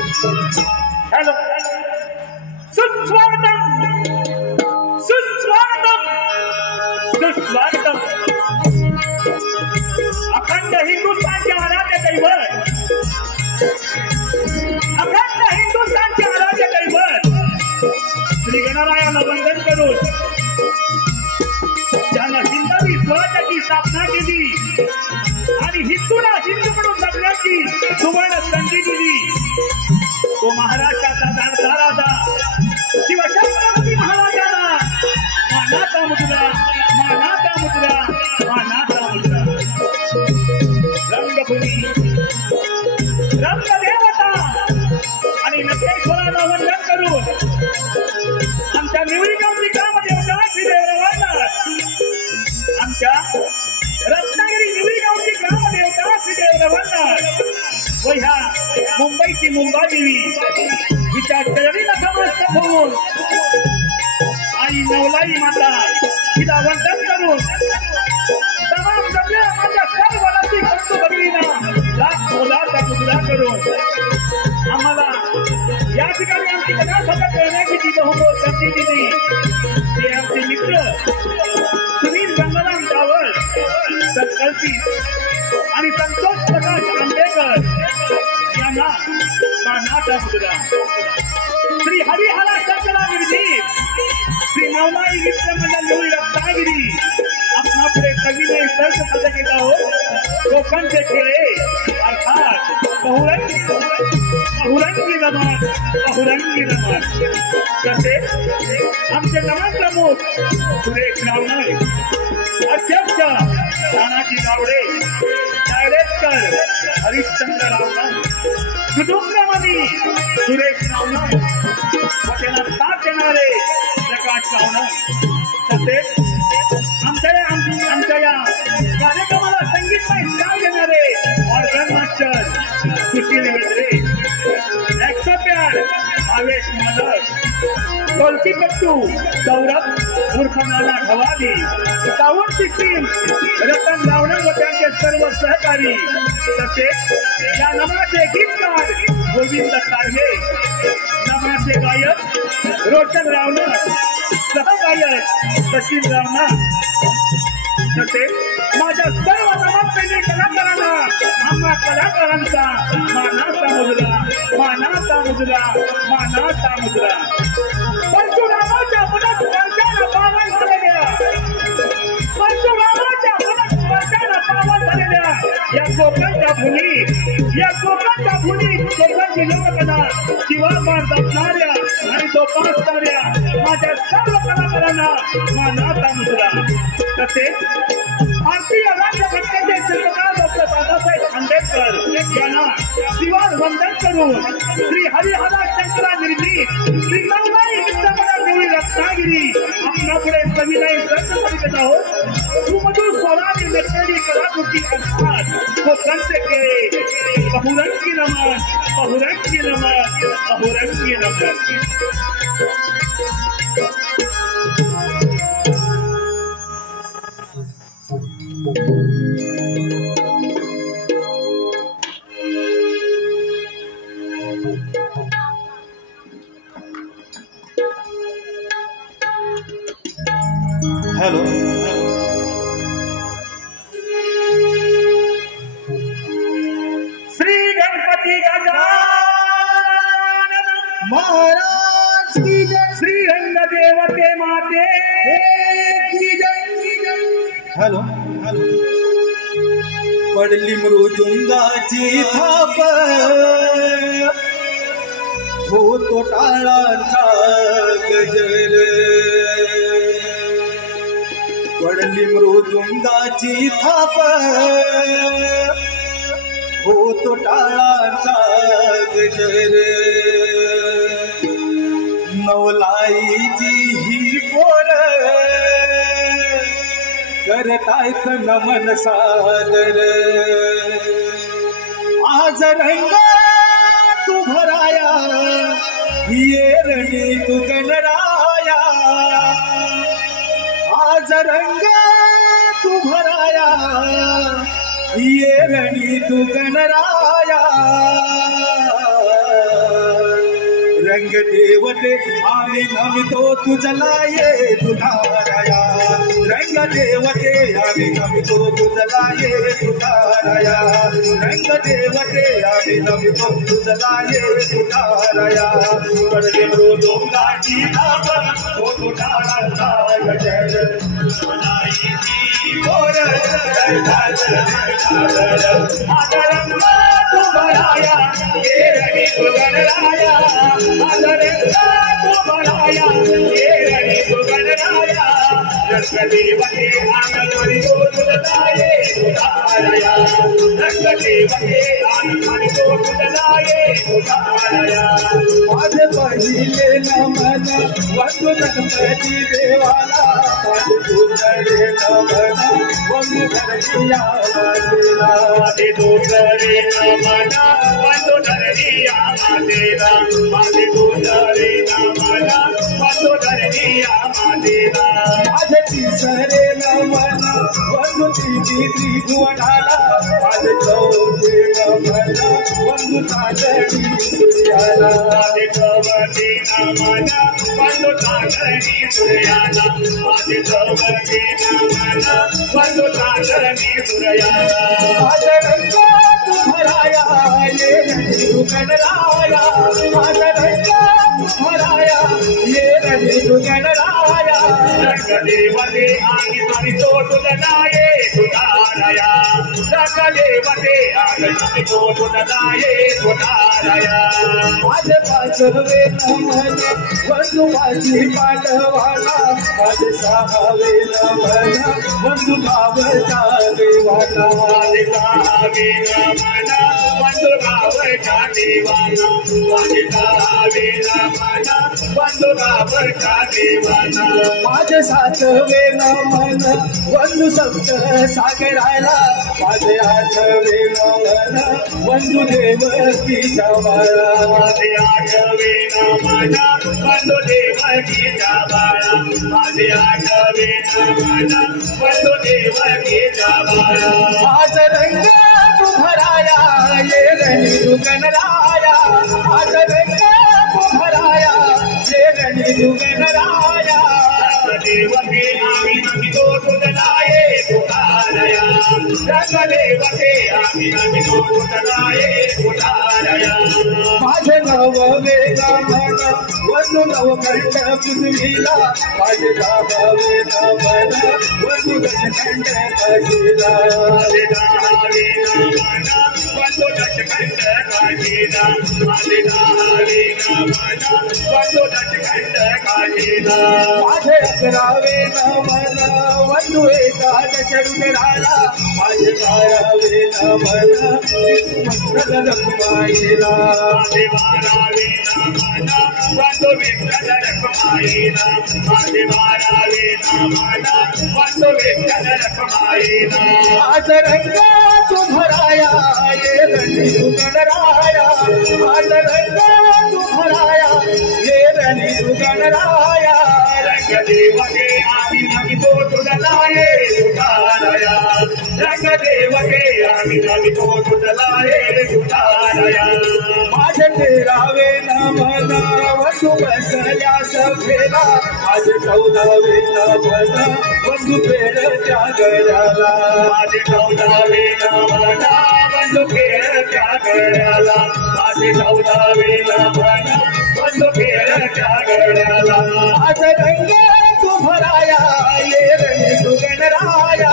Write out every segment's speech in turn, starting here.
Hello सुस्वागतम सुस्वागतम सुस्वागतम अखंड हिंदुस्तानचे आराध्य दैवत अखंड हिंदुस्तानचे आराध्य दैवत श्री गणरायाला वंदन करून ज्यानं हिंदवी स्वराज्याची स्थापना केली आणि हिंदूला हिंदूकडून जगण्याची सुवर्ण संधी दिली तो महाराष्ट्राचा धाडसा राजा शिवछत्रपती महाराजांना मानाचा मुद्रा मानाचा मुद्रा मानाचा मुद्रा रंगभूमी रंगदेवता आणि नटेश्वराला वंदन करून आमच्या निवडी गावची ग्रामदेवता श्रीदेवरावांना आमच्या रत्नागिरी निवडी गावची ग्रामदेवता श्रीदेवरावांना व ह्या मुंबईची मुंबादेवी हिच्या चरणी नतमस्तक होऊन आई नवलाई माता हिला वंदन करून तमाम सगळ्या माझ्या सर्व रसिक बंधू भगिनींना लाख मोलाचा मुद्रा करून आम्हाला या ठिकाणी आमची कथा सादर करण्याची जी बहुमोल संधी दिली ते आमचे मित्र सुनील गंगाराम डावळ सत्कर्ती आणि संतोष प्रकाश आंबेकर यांना मानाचा मुद्रा श्री हरिहरा शंकरा निर्जीव श्री नवलाई मित्र मंडळ निवडी रत्नागिरी आपणापुढे कवीने सर्व सादर केला आहोत कोकणचे खेळे अर्थात बहुरंगी रमण तसे आमचे नमन प्रमुख सुरेश रावणे अध्यक्ष तानाजी गावडे डायरेक्टर हरिश्चंद्र रावण कुटुंबमधी सुरेश रावण व त्यांना साथ देणारे प्रकाश रावण तसेच आमच्या या कार्यक्रमाला संगीतमय साथ देणारे ऑर्गन मास्टर सुशील हेद्रे एक्सप्यार भावेश मालक कोलकीपट्टू सौरभ उर्फ नाना ढवाली साऊंड सिस्टीम रतन रावण व त्यांचे सर्व सहकारी तसेच या नमाचे गीतकार गोविंद कारगे नमाचे गायक रोशन रावण सहगायक सचिन रावण तसेच माझ्या सर्व नमस्ते कलाकारांना आम्हा कलाकारांचा मानाचा मुद्रा मानाचा मुद्रा मानाचा मुद्रा परशुरामाच्या मनात स्पर्शाला पावन झालेल्या परशुरामाच्या मनात स्पर्शाला पावन झालेल्या या कोकणच्या भूमी कोकणची लोककला शिवापार जपणाऱ्या आणि जोपासणाऱ्या माझ्या सर्व कलाकारांना मानाचा मुद्रा तसेच भारतीय राज्यघटनेचे शिल्पकार डॉक्टर बाबासाहेब आंबेडकर यांना शिवार वंदन करून श्री हरिहरा शंकरा निर्मित श्री नवलाई मित्र मंडळ निवडी रत्नागिरी आपणापुढे सविनय सर्व करीत आहोत सुमधुर स्वराने नटलेली कलाकृती अर्थात कोकणचे खेळ बहुरंगी नमन बहुरंगी नमन बहुरंगी नमन हेलो श्री गणपति गजानन महाराज की जय श्री रंग देवते माते की जय हॅलो हॅलो पडली मृदुंगाची थाप होतो टाळांचा गजर पडली मृदुंगाची थाप होतो टाळांचा गजर नवलाईची ही पोर करतायत नमन सादर आज रंग तू भराया ये रणी तू गणराया आज रंग तू भराया ये रणी तू गणराया रंग देवते आम्ही नमितो तुझला ये तुझाराया रंग देवते आम्ही नमितो तुझला ये तुझाराया रंग देवते आम्ही नमितो तुझला ये तुझाराया पडले मृदुंगाची थाप हो तुझाराचा गजर रंग तू भराया ये रणी तू गणराया रंगदेवते आंगणी तो तुझलाये तुझाराया रंगदेवते आंगणी तो तुझलाये तुझाराया माझे पहिले नमन वंदू गणपती देवाला माझे दुसरे नमन वंदू गणपतिया मातेला माझे दुसरे नमन वंदू गणपतिया मातेला माझे दुसरे नमन वंदू गणपतिया मातेला माझे तिसरे नमन वंदू त्रिभुवनाला माझे चौथे नमन वंदू चांदणी सूर्याला माझे चौथे नमन वंदू चांदणी सूर्याला माझे चौथे नमन वंदू चांदणी सूर्याला माझे रंग तू भराया ये रणी तू गणराया माझे रंग तू भराया ये रणी तू गणराया रंगदेवते आंगणी तो तुझलाये तुझाराया रंगदेवते आंगणी तो तुझलाये तुझाराया माझे पाचवे नमन वंदू माझी पांडवाला माझे सहावे नमन वंदू गावच्या देवाला माझे सहावे नमन वंदू गावच्या देवाला माझे सहावे नमन वंदू गावच्या देवाला माझे सातवे नमन वंदू सप्त सागराला माझे आठवे नमन वंदू देवकीच्या बाळा माझे आठवे नमन वंदू देवकीच्या बाळा माझे आठवे नमन वंदू देवकीच्या बाळा आज रंग तू भराया ये रणी तू गणराया आज रंग तू भराया ये रणी तू गणराया रंगदेवते आम्ही नमितो तुझलाये तुझाराया रंगदेवते आम्ही नमितो तुझलाये तुझाराया माझे नववे नमन वंदू नवकंठ पृथ्वीला माझे दहावे नमन वंदू दशकंठ काशीला माझे दहावे नमन वंदू दशकंठ काशीला माझे दहावे नमन वंदू दशकंठ काशीला माझे अकरावे नमन वंदू एकादश रुद्राला माझे बारावे नमन विठ्ठल रखुमाईला माझे बारावे नमन वंदू विठ्ठल रखुमाईला माझे बारावे नमन वंदू विठ्ठल रखुमाईला आज रंग तू भराया ये रणी तू गणराया आज रंग तू भराया ये रणी तू गणराया रंगदेवते आम्ही नमितो तुझलाये तुझाराया रंगदेवते आम्ही नमितो तुझलाये तुझाराया माझे तेरावे नमन वंदू बसल्या सभेला माझे चौदावे नमन वंदू पेरच्या गळ्याला माझे चौदावे नमन वंदू पेरच्या गळ्याला माझे चौदावे नमन वंदू पेरच्या गळ्याला आज रंग तू भराया ये रणी तू गणराया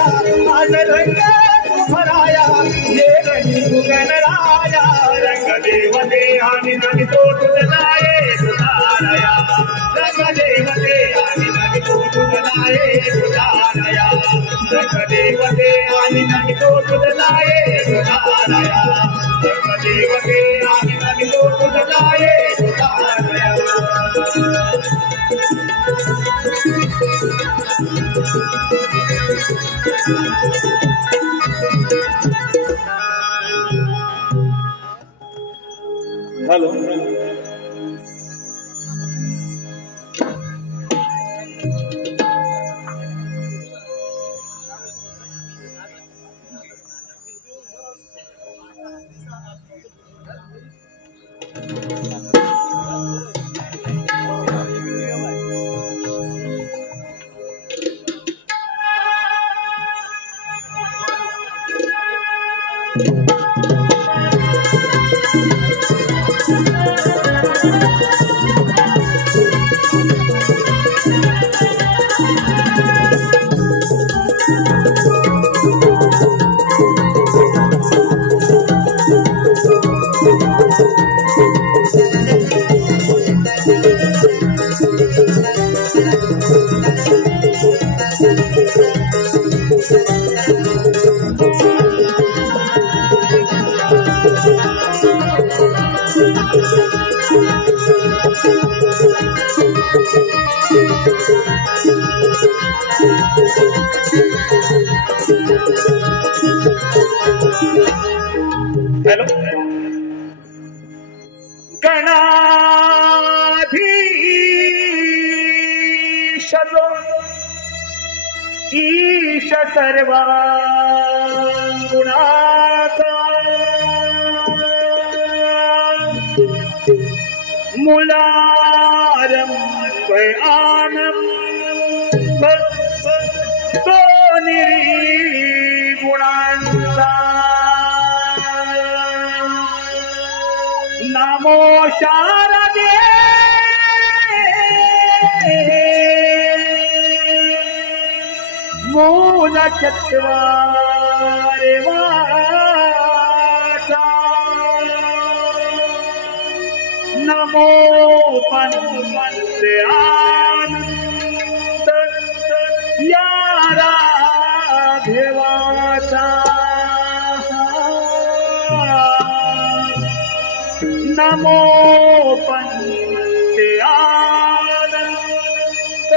सर्वदेवते आनंदितो तुझलाये तुझाराया सर्वदेवते आनंदितो तुझलाये तुझाराया हेलो हेलो गणाधीश जो ईश सर्वा गुणाचा मुलारंभ आनंद तो निर्गुणांचा नमो शारदे मूल चत्वारे वाचा नमो पंचे आनंद यारा देवाचा नमो पंचे आनंद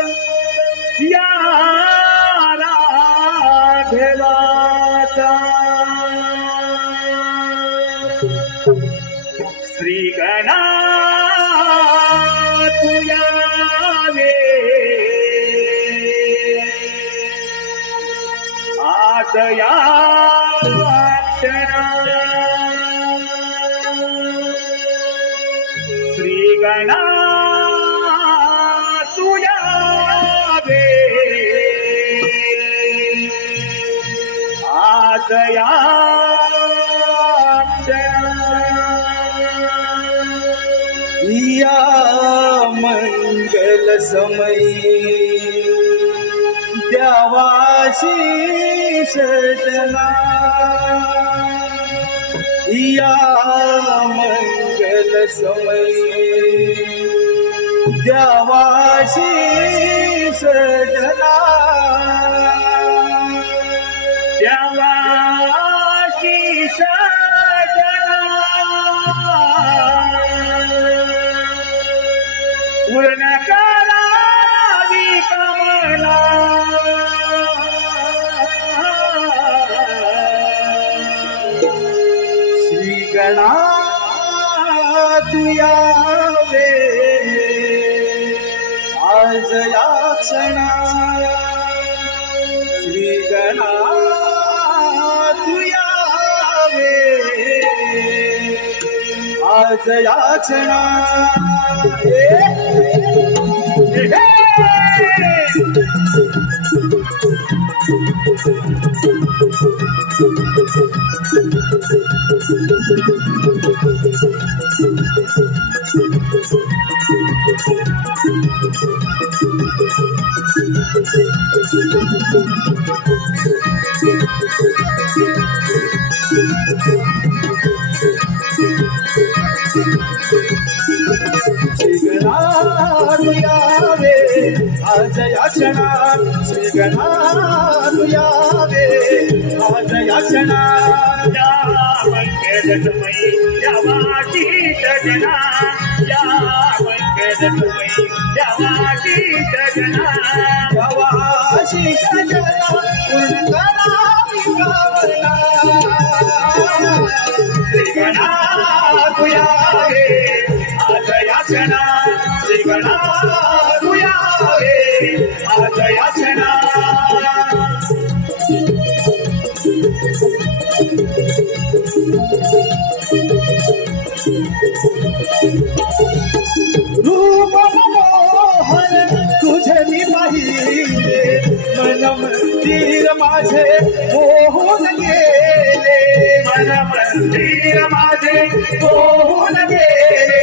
यारा देवाचा श्री गणा तुयावे आदया श्री गणा तुयावे आदया या मंगल समयी द्यावाशीष जना या मंगल समयी द्यावाशीष जना द्यावाशीष पूर्ण करावी कमला श्री गणा तुयावे आज या क्षणा श्री गणा तुयावे आज या क्षणा आज या क्षणात श्री गणा तुया क्षणा या मंगलमयी यावाची सजना या मंगलमयी यावाची सजना यावाची सजना पूर्ण करावी कामना श्रीगणा तुया रे आज या क्षणा श्रीगणा तुया रे आज या क्षणा रूप मनोहर तुझे मी पाहिले मन मंदिर माझे मोहून गेले मन मंदिर माझे मोहून गेले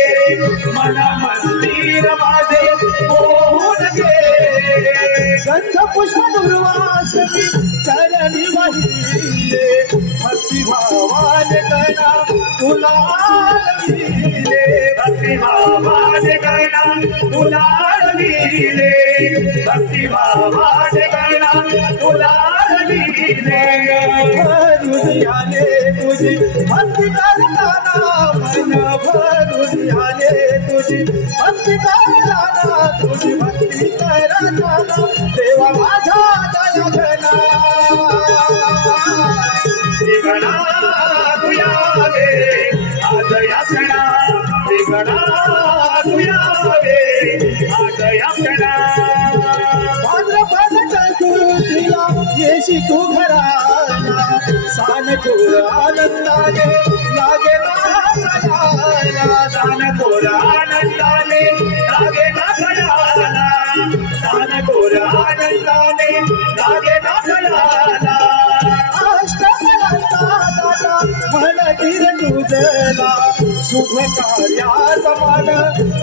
मन मंदिर माझे मोहून गेले गंध पुष्प दुर्वासनी चरणी वाहिले भक्ती भावाने गणा तुला आरविले भक्ती भावाने गणा तुला आरविले भक्ती भावाने गणा तुला आरविले भरून आले तुझी भक्ती करताना मन भरून आले तुझी भक्ती करताना तुझी भक्ती करताना देवा माझा दया घना श्रीगणा तुया रे आज या क्षणा श्रीगणा तुया रे आज या क्षणा भाद्रपद चतुर्थीला येशी तू घराला सान थोर आनंदाने लागे नाचायला सान थोर आनंदाने लागे नाचायला सान थोर आनंदाने लागे नाचायला अष्टकलंका मन तीर तुझला शुभ कार्या समान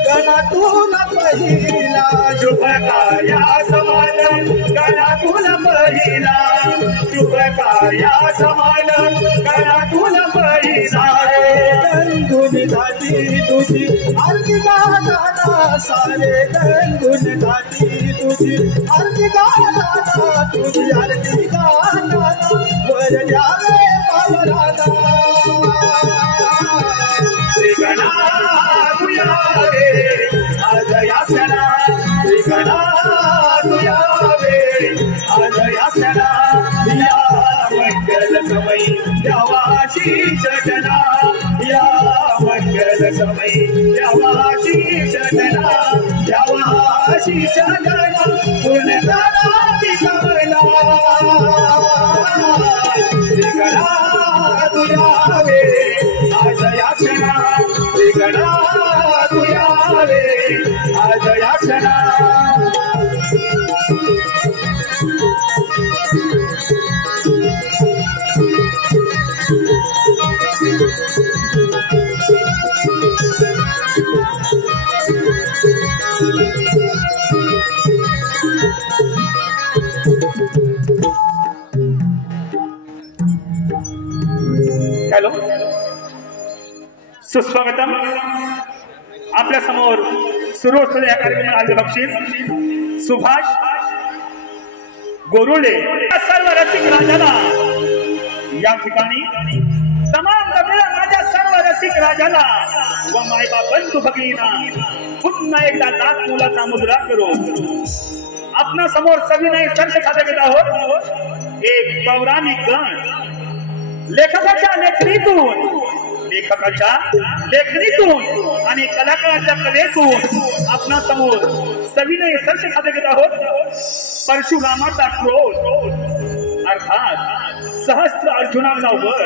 गणा तुला पहिला शुभ कार्या समान गणा तुला पहिला शुभ कार्या समान गणा तुला पहिला गंगून गाती तुझी आरती गाना सारे गंगून गाती तुझी आरती गाना तुझी आरती गाना वर द्यावे पावराना श्रीगणा तुया रे आज या क्षणा श्रीगणा तुया रे आज या क्षणा या मंगल समयी यावाशी सजना या मंगल समयी यावाशी सजना यावाशी सजना पूर्ण करावी कामना श्रीगणा तुया रे आज या क्षणा श्रीगणा तुया रे आज या क्षणा हॅलो सुस्वागतम आपल्या समोर सुरू असलेल्या या कार्यक्रमात आज बक्षीस सुभाष गोरुळे सर्व रसिक राजाला या ठिकाणी तमाम माझ्या सर्व रसिक राजाला व मायबा बंधू भगिनींना पुन्हा एकदा लाख मोलाचा मुद्रा करू आपल्या समोर सविनय सर्च सादर करत आहोत एक पौराणिक गण लेखकाच्या लेखणीतून आणि कलाकाराच्या कलेतून आपणा समोर सविनय सर्च सादर करत आहोत परशुरामाचा क्रोध अर्थात सहस्त्र अर्जुनाचा वध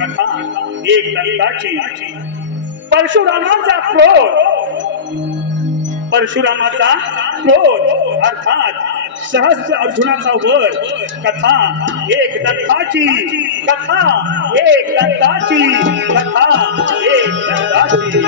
कथा एक दंताची परशुरामाचा क्रोध अर्थात सहस्त्र अर्जुनाचा वध कथा एक दंताची कथा एक दंताची कथा एक दंताची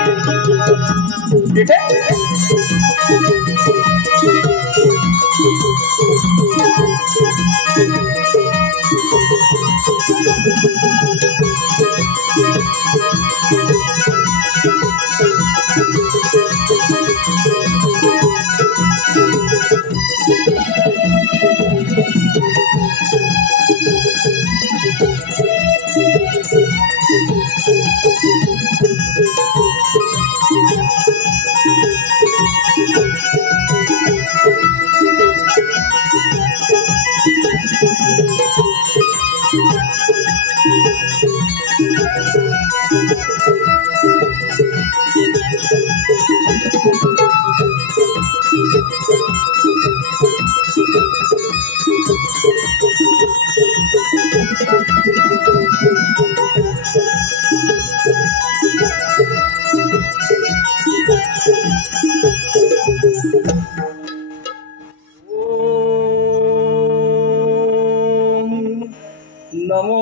नमो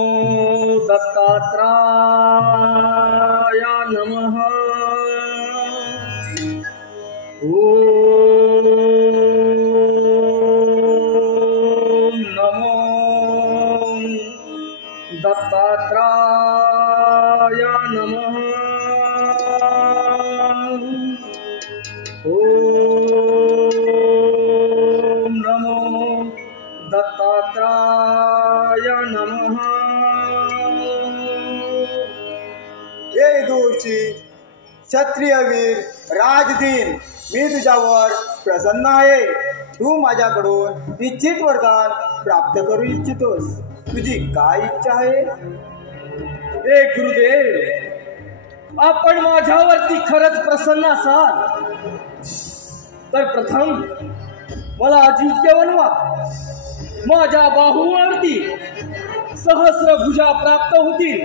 दत्तात्राय नमः। ओम नमो दत्तात्राय नमः। ओम नमो दत्तात्राय नमः। हे दूरची क्षत्रिय वीर राजदीन, मी तुझ्यावर प्रसन्न आहे। तू माझ्याकडून इच्छित वरदान प्राप्त करू इच्छितोस। तुझी काय इच्छा आहे? हे गुरुदेव, आपण माझ्यावरती खरंच प्रसन्न असाल तर प्रथम मला अजिंक्य बनवा। माझ्या बाहूवरती सहस्र भुजा प्राप्त होतील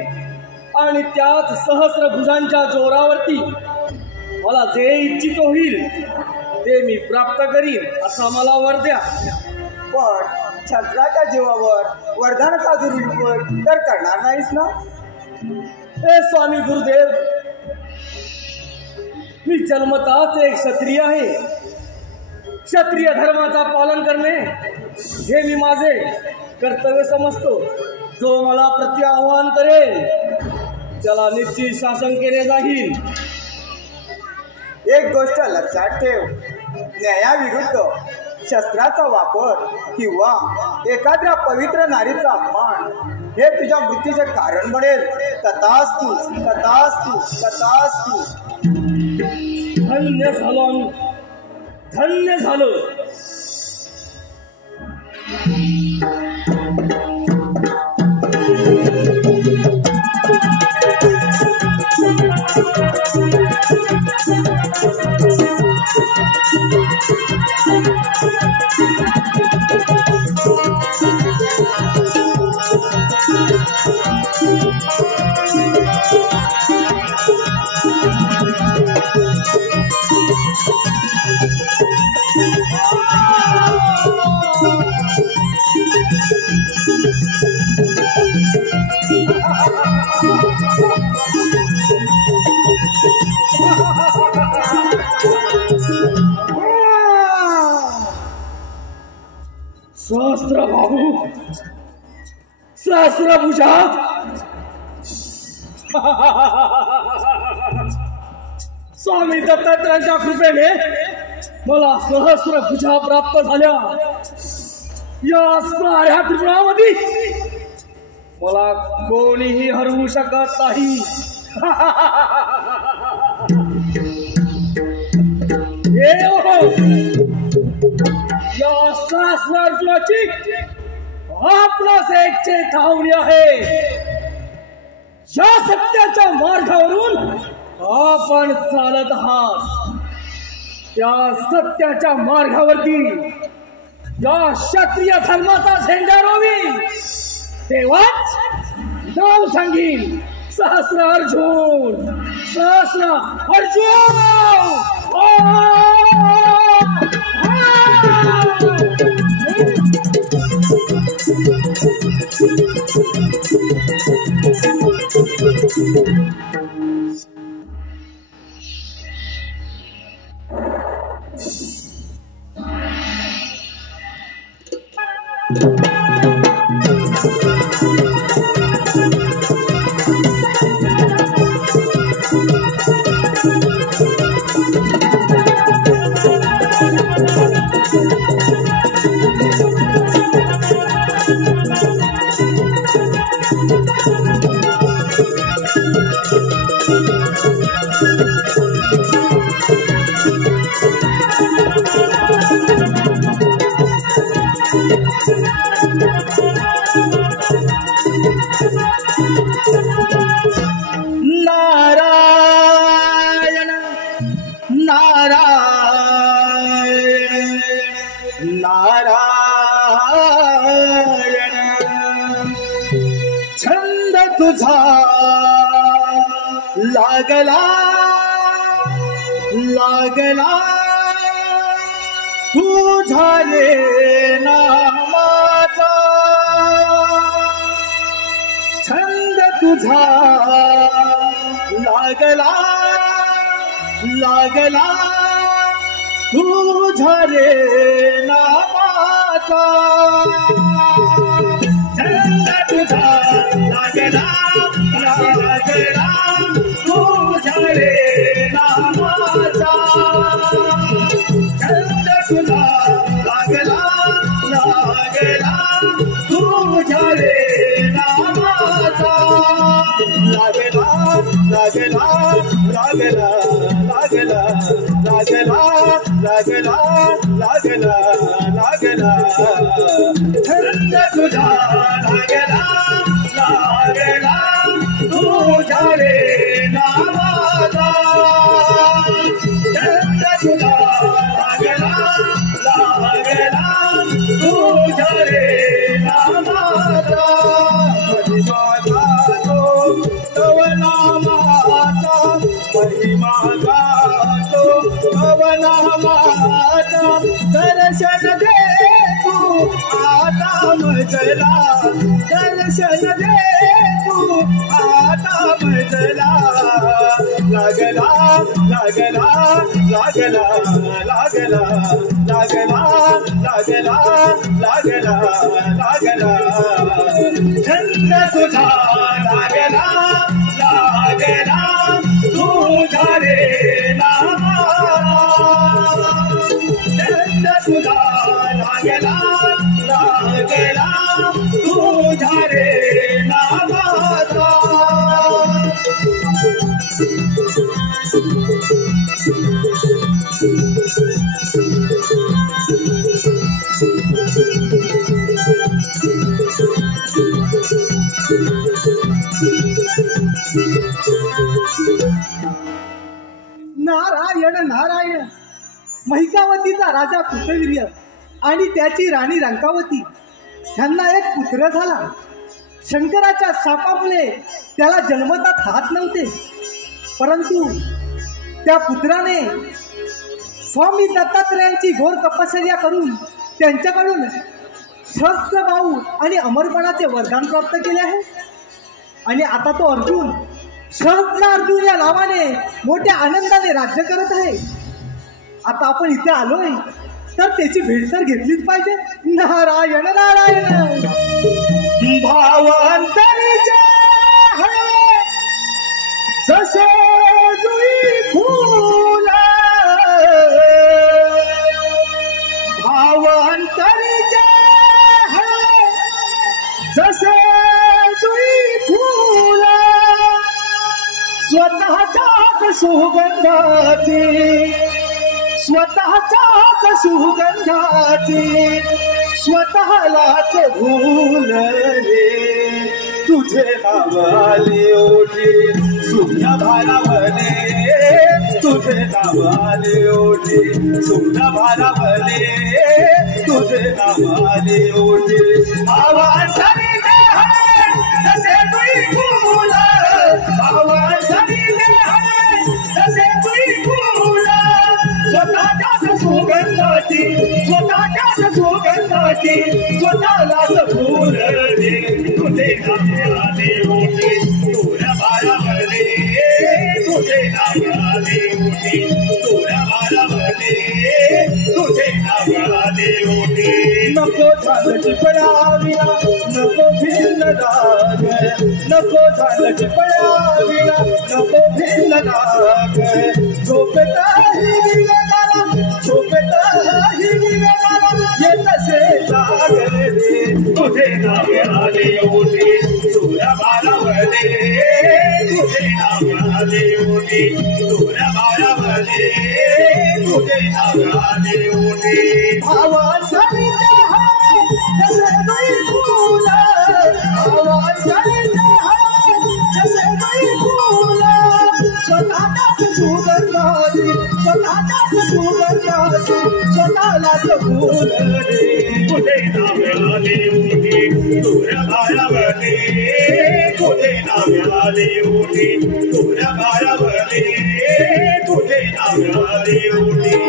आणि त्याच सहस्र भुजांच्या जोरावरती मला जे इच्छित होईल ते मी प्राप्त करीन, असा मला वर द्या। पण छत्राच्या जीवावर वरदानाचा दुरुपयोग तर करणार नाहीस ना? हे स्वामी गुरुदेव, मी जन्मताच एक क्षत्रिय आहे। क्षत्रिय धर्माचा पालन करणे हे मी माझे कर्तव्य समजतो। जो मला प्रति आव्हान करेल त्याला निश्चित शासन केले जाईल। एक गोष्ट लक्षात ठेव, न्यायाविरुद्ध शस्त्राचा वापर किंवा एखाद्या पवित्र नारीचा अपमान हे तुझ्या मृत्यूचे कारण बनेल। तथास्तु, तथास्तु, तथास्तु। धन्य झालो आम्ही, धन्य झालो। सहस्र बाहू, सहस्र भुजा, स्वामी दत्तात्रयांच्या कृपेने मला सहस्र भुजा प्राप्त झाल्या। या साऱ्या त्रिपुरामध्ये मला कोणीही हरवू शकत नाही। या सहस्रार्जुनाची आपणास एक चेतावणी आहे। या सत्याच्या मार्गावरून आपण चालत आहात। त्या सत्याच्या मार्गावरती या क्षत्रिय धर्माचा झेंडा रोवी, तेव्हाच नाव सांगीन सहस्र अर्जुन, सहस्र अर्जुन। नारायण नारायण नारायण, छंद तुझा लागला लागला, तुझा रे नामाचा तुझा लागला लागला तुझा रे नामाचा छंद तुझा लागला लागला तुझ्या रे नामाचा छंद तुझा लागला लागला तुझ्या रे नामाचा लागला लागला लागला लागला लागला लागला लागला लागला छंद तुझा लागला लागला तुझ्या रे नामाचा छंद तुझा लागला लागला तुझ्या रे नामाचा महिमा गातो तव नामाचा महिमा गातो तव नामाचा दर्शन दे तू आता मजला दर्शन दे तू आता मजला लागला लागला लागला लागला लागला लागला लागला लागला छंद तुझा लागला लागला तुझ्या रे नामाचा छंद तुझा लागला लागला तुझ्या रे नामाचा नारायण नारायण महिकावतीचा राजा कृतवीर्य आणि त्याची राणी रंकावती यांना एक पुत्र झाला. शंकराच्या शापामुळे त्याला जन्मतात हात नव्हते, परंतु त्या पुत्राने स्वामी दत्तात्रयांची घोर तपश्चर्या करून त्यांच्याकडून शस्त्रबाहू आणि अमरपणाचे वरदान प्राप्त केले आहे. आणि आता तो अर्जुन सहस्त्र अर्जुन या नावाने मोठ्या आनंदाने राज्य करत आहे. आता आपण इथे आलोय तर त्याची भेट तर घेतलीच पाहिजे. नारायण नारायण भावांतरीचे हळवे जसे जुई फूल भावांतरीचे हळवे जसे जुई फूल स्वतःच्याच सुगंधाची स्वतःच्याच सुगंधाची स्वतःलाच भूलले तुझे नाव आले ओढे सुज्ञ भारावले तुझे नाव आले ओढे सुज्ञ भारावले तुझे नाव आले ओढे आवाजाने जसे तुई फूल आवाजाने जसे तुई फूल स्वतःच्याच सुगंधाची स्वतःच्याच सुगंधाची स्वतःलाच फूल रे तुझे नाव आले ओढे तुझ्या भारावले तुझे नाव आले ओढे तुझ्या भारावले तुझे नाव आले ओढे नको झालं चिपळाविना नको भिन्न राग नको झालं चिपळाविना नको भिन्न राग झोपेताही विवेकाला झोपेताही विवेकाला येतसे जाग रे तुझे नाव आले ओढे तुझ्या भारावले तुझे नाव आले ओढे तुझ्या भारावले तुझे नाव आले ओढे भावांसाठी जसे तुई फूल भावांसाठी जसे तुई फूल स्वतःच्याच सुगंधाची स्वतःच्याच सुगंधाची स्वतःलाच फूल रे तुझे नाव आले ओढे तुझ्या भारावले तुझे नाव आले ओढे तुझ्या भारावले तुझे नाव आले ओढे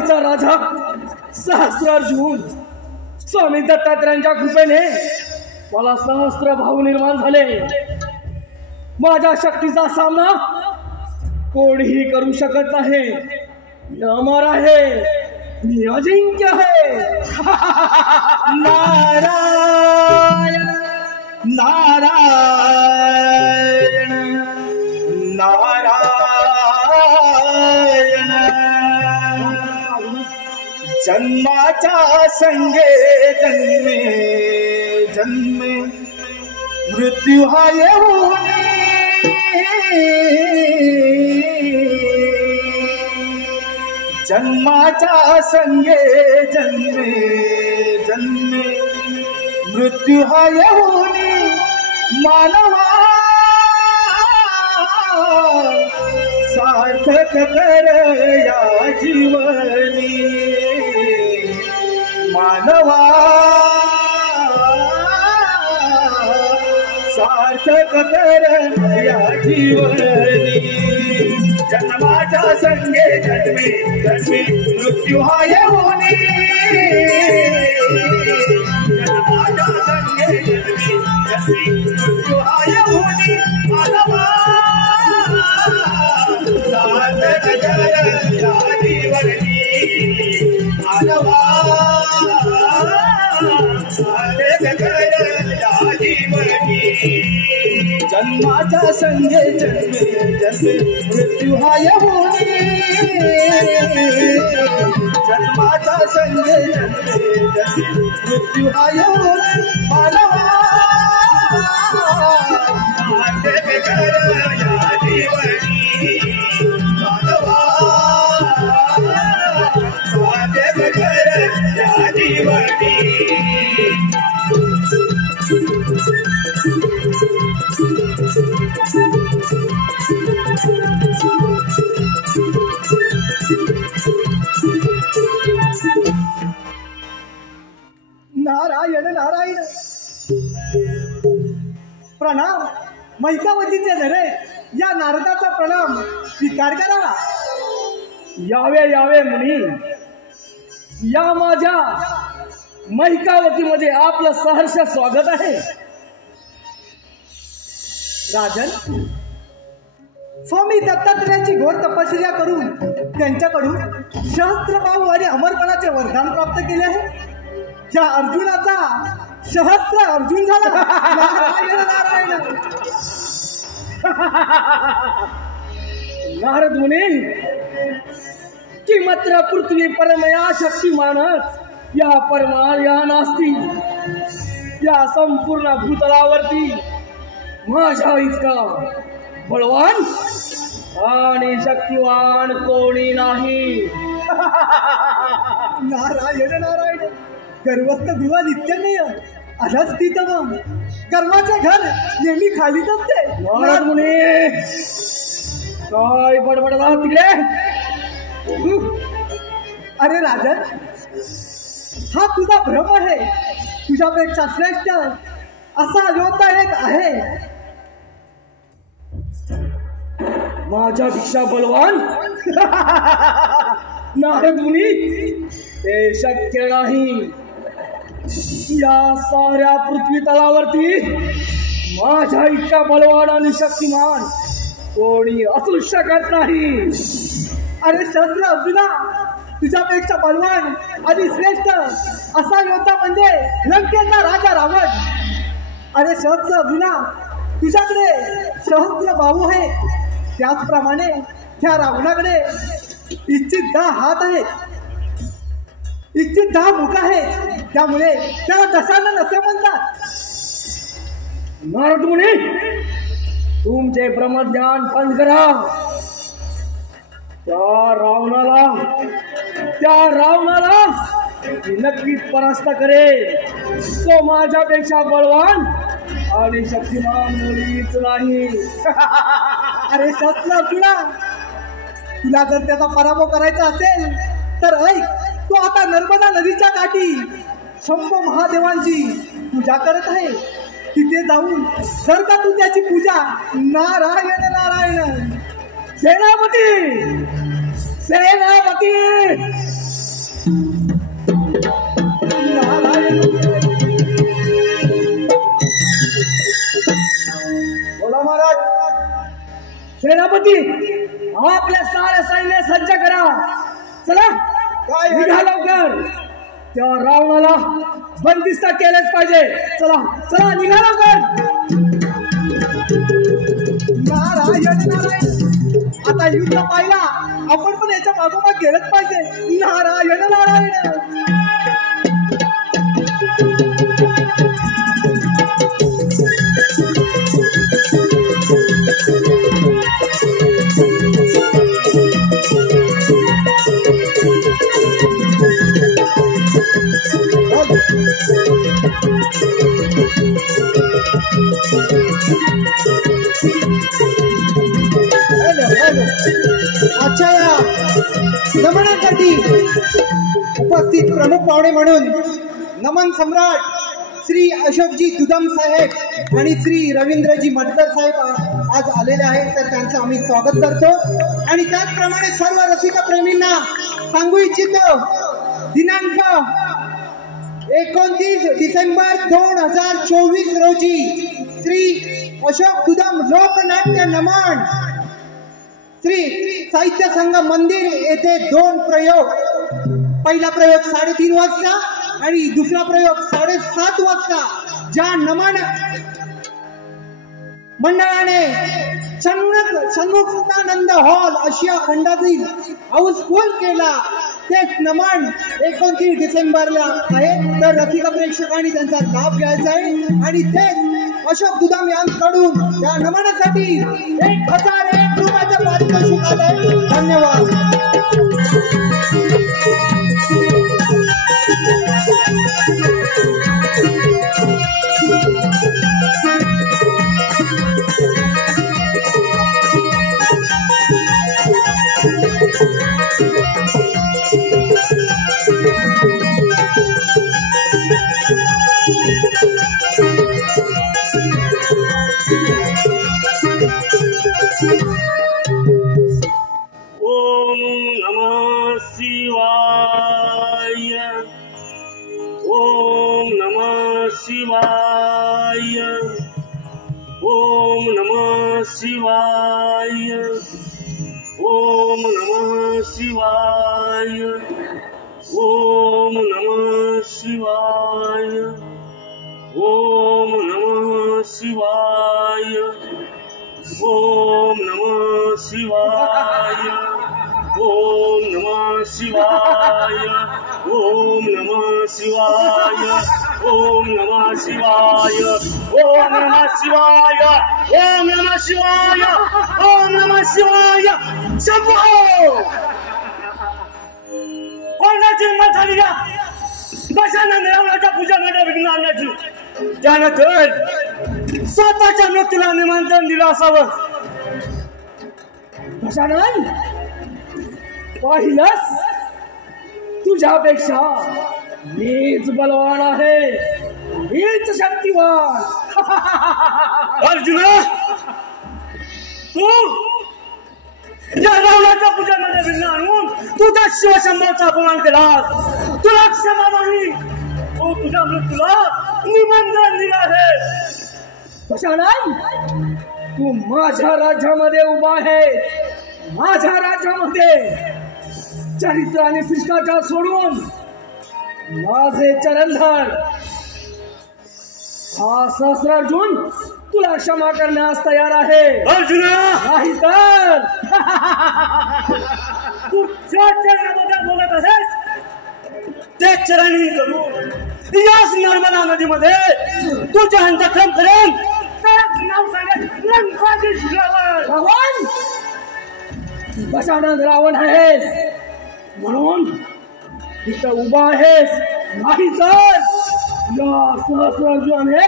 नगरीचा राजा सहस्रार्जुन स्वामी दत्तात्रयांच्या कृपेने मला सहस्र भाऊ निर्माण झाले. माझ्या शक्तीचा सामना कोणीही करू शकत नाही. मी अमर आहे, मी अजिंक्य आहे. नारायण नारायण नारायण. जन्माच्या संगे जन्मे जन्मे मृत्यू हा येऊन जन्माच्या संगे जन्मे जन्मे मृत्यू हा येऊन मानवा सार्थक कर या जीवनी. मानवा सार्थक कर या जीवनी. जन्माच्या संगे जन्मे जन्मे मृत्यू हा येऊनी. जन्माच्या संगे जन्मे जन्मे मृत्यू हा येऊनी. मानवा सार्थक कर या जीवनी. मानवा सार्थक कर या जीवनी. जन्माच्या संगे जन्मे जन्मे मृत्यू हा येऊनी. जन्माच्या संगे जन्मे जन्मे मृत्यू हा येऊनी. मानवा सार्थक कर या जीवनी. मानवा सार्थक कर या जीवनी. नारायण नारायण. प्रणाम मैकावतीचे धरे. या नारदाचा प्रणाम स्वीकार करा. यावे यावे मुनी. या माझ्या मैकावतीमध्ये आपलं सहर्ष स्वागत आहे. राजन, स्वामी दत्तात्रयाची घोर तपश्चर्या करून त्यांच्याकडून सहस्त्रभाऊ आणि अमरपणाचे वरदान प्राप्त केले आहे. या अर्जुनाचा सहस्त्र अर्जुन झाला. नारायण नारायण. नारद मुनी, किमत्र पृथ्वी परमया शक्तिमानच या परमा या नास्ती. या संपूर्ण भूतलावरती माझ्या इतका बलवान आणि शक्तिवान कोणी नाही. नारायण नारायण. गर्वस्थ गृह नित्यमेय अधस्थितम. कर्माचे घर नेहमी खालीच असते. नारद मुनी, काय बडबडला तिकडे? अरे राजन, हा तुझा भ्रम आहे. तुझ्यापेक्षा श्रेष्ठ असा योद्धा एक आहे. माझ्यापेक्षा बलवान? नारद मुनी, ते शक्य नाही. या साऱ्या पृथ्वी तलावरती माझ्या इतका बलवान आणि शक्तिमान कोणी असू शकत नाही. अरे शस्त्र अर्जुना, तुझ्यापेक्षा बलवान आणि श्रेष्ठ असा योद्धा म्हणजे लंकेचा राजा रावण. अरे शस्त्र अर्जुना, तुझ्याकडे सहस्त्र बाहू आहे. त्याचप्रमाणे त्या रावणाकडे इच्छित 10 हात आहेत, इच्छित 10 मुख आहेत. त्यामुळे त्याला दशानन असे म्हणतात. नारद मुनी, तुमचे ब्रह्मज्ञान बंद करा. त्या रावणाला मी नक्कीच परास्त करेल. तो माझ्यापेक्षा बलवान आणि शक्तिमान मुलीच नाही. अरे शस्त्र अर्जुना, तुला जर त्याचा पराभव करायचा असेल तर ऐक, तो आता नर्मदा नदीच्या काठी शंभ महादेवांची पूजा करत आहे. तिथे जाऊन जर का तू त्याची पूजा नारायण नारायण सेनापती बोला महाराज. सेनापती, आपल्या साऱ्या सैन्य सज्ज करा. चला काय निघा लवकर. त्या रावणाला बंदिस्त केलेच पाहिजे. चला चला निघा लवकर. नारायण नारायण. आता युद्ध पाहिला, आपण पण याच्या मागोमाग गेलंच पाहिजे. नारायण नारायण. आजच्या या नमनासाठी उपस्थित प्रमुख पाहुणे म्हणून नमन सम्राट श्री अशोकजी दुदम साहेब आणि श्री रवींद्रजी मटकर साहेब आज आलेले आहेत, तर त्यांचं आम्ही स्वागत करतो. आणि त्याचप्रमाणे सर्व रसिक प्रेमींना सांगू इच्छितो, दिनांक 29 डिसेंबर 2024 रोजी श्री अशोक दुदम लोकनाट्य नमन श्री साहित्य संघ मंदिर येथे 2 प्रयोग. पहिला प्रयोग 3:30 वाजता आणि दुसरा प्रयोग 7:30 वाजता ज्या नमन मंडळाने षण्मुखानंद हॉल आशिया खंडातील हाऊसफुल केला, तेच नमन 29 डिसेंबरला आहे. तर रसिक प्रेक्षकांनी त्यांचा लाभ घ्यायचा आहे. आणि तेच अशोक दुदम यांकडून या नमनासाठी 1001 रुपयाचं पारितोषिक आलंय. धन्यवाद. ओम नमः शिवाय. ओम नमः शिवाय. ओम नमः शिवाय. ओम नमः शिवाय. ओम नमः शिवाय. ओम नमः शिवाय. ओम नमः शिवाय. ओम नमः शिवाय. ओम नमः शिवाय. ओम नमः शिवाय. ओम नमः शिवाय. ओम नमः शिवाय. ओम नमः शिवाय. शंभो. कोणाची हिंमत झाली का दशानंद रावणाच्या पूजामध्ये विघ्न आणण्याची? त्यानं तर स्वतःच्या मृत्यूला निमंत्रण दिलं असावं. दशानंद, पाहिलंस, तुझ्यापेक्षा मीच बलवान आहे, मीच शक्तिवान. अर्जुना, तू या रावणाच्या पूजामध्ये विघ्न आणून तुझा शिवशंभरचा अपमान केलास. तुला क्षमा नाही, तू तुझ्या मृत्यूला निमंत्रण दिलं आहे. दशानंद, तू माझ्या राज्यामध्ये उभा आहे. माझ्या राज्यामध्ये चरित्र आणि शिष्टाचार सोडून माझे चरणधर हा सहस्रार्जुन तुला क्षमा करण्यास तयार आहे. अर्जुना, नाही तर तू ज्या चरणाबद्दल बोलत आहेस त्या चरणी करून याच नर्मदा नदीमध्ये तुझ्या अंतक्रम करेन. त्याच नाव सांगेन लंकाधीश रावण. रावण, दशानंद रावण आहेस म्हणून इथं उभा आहेस. नाही तर या सहस्रार्जुनाने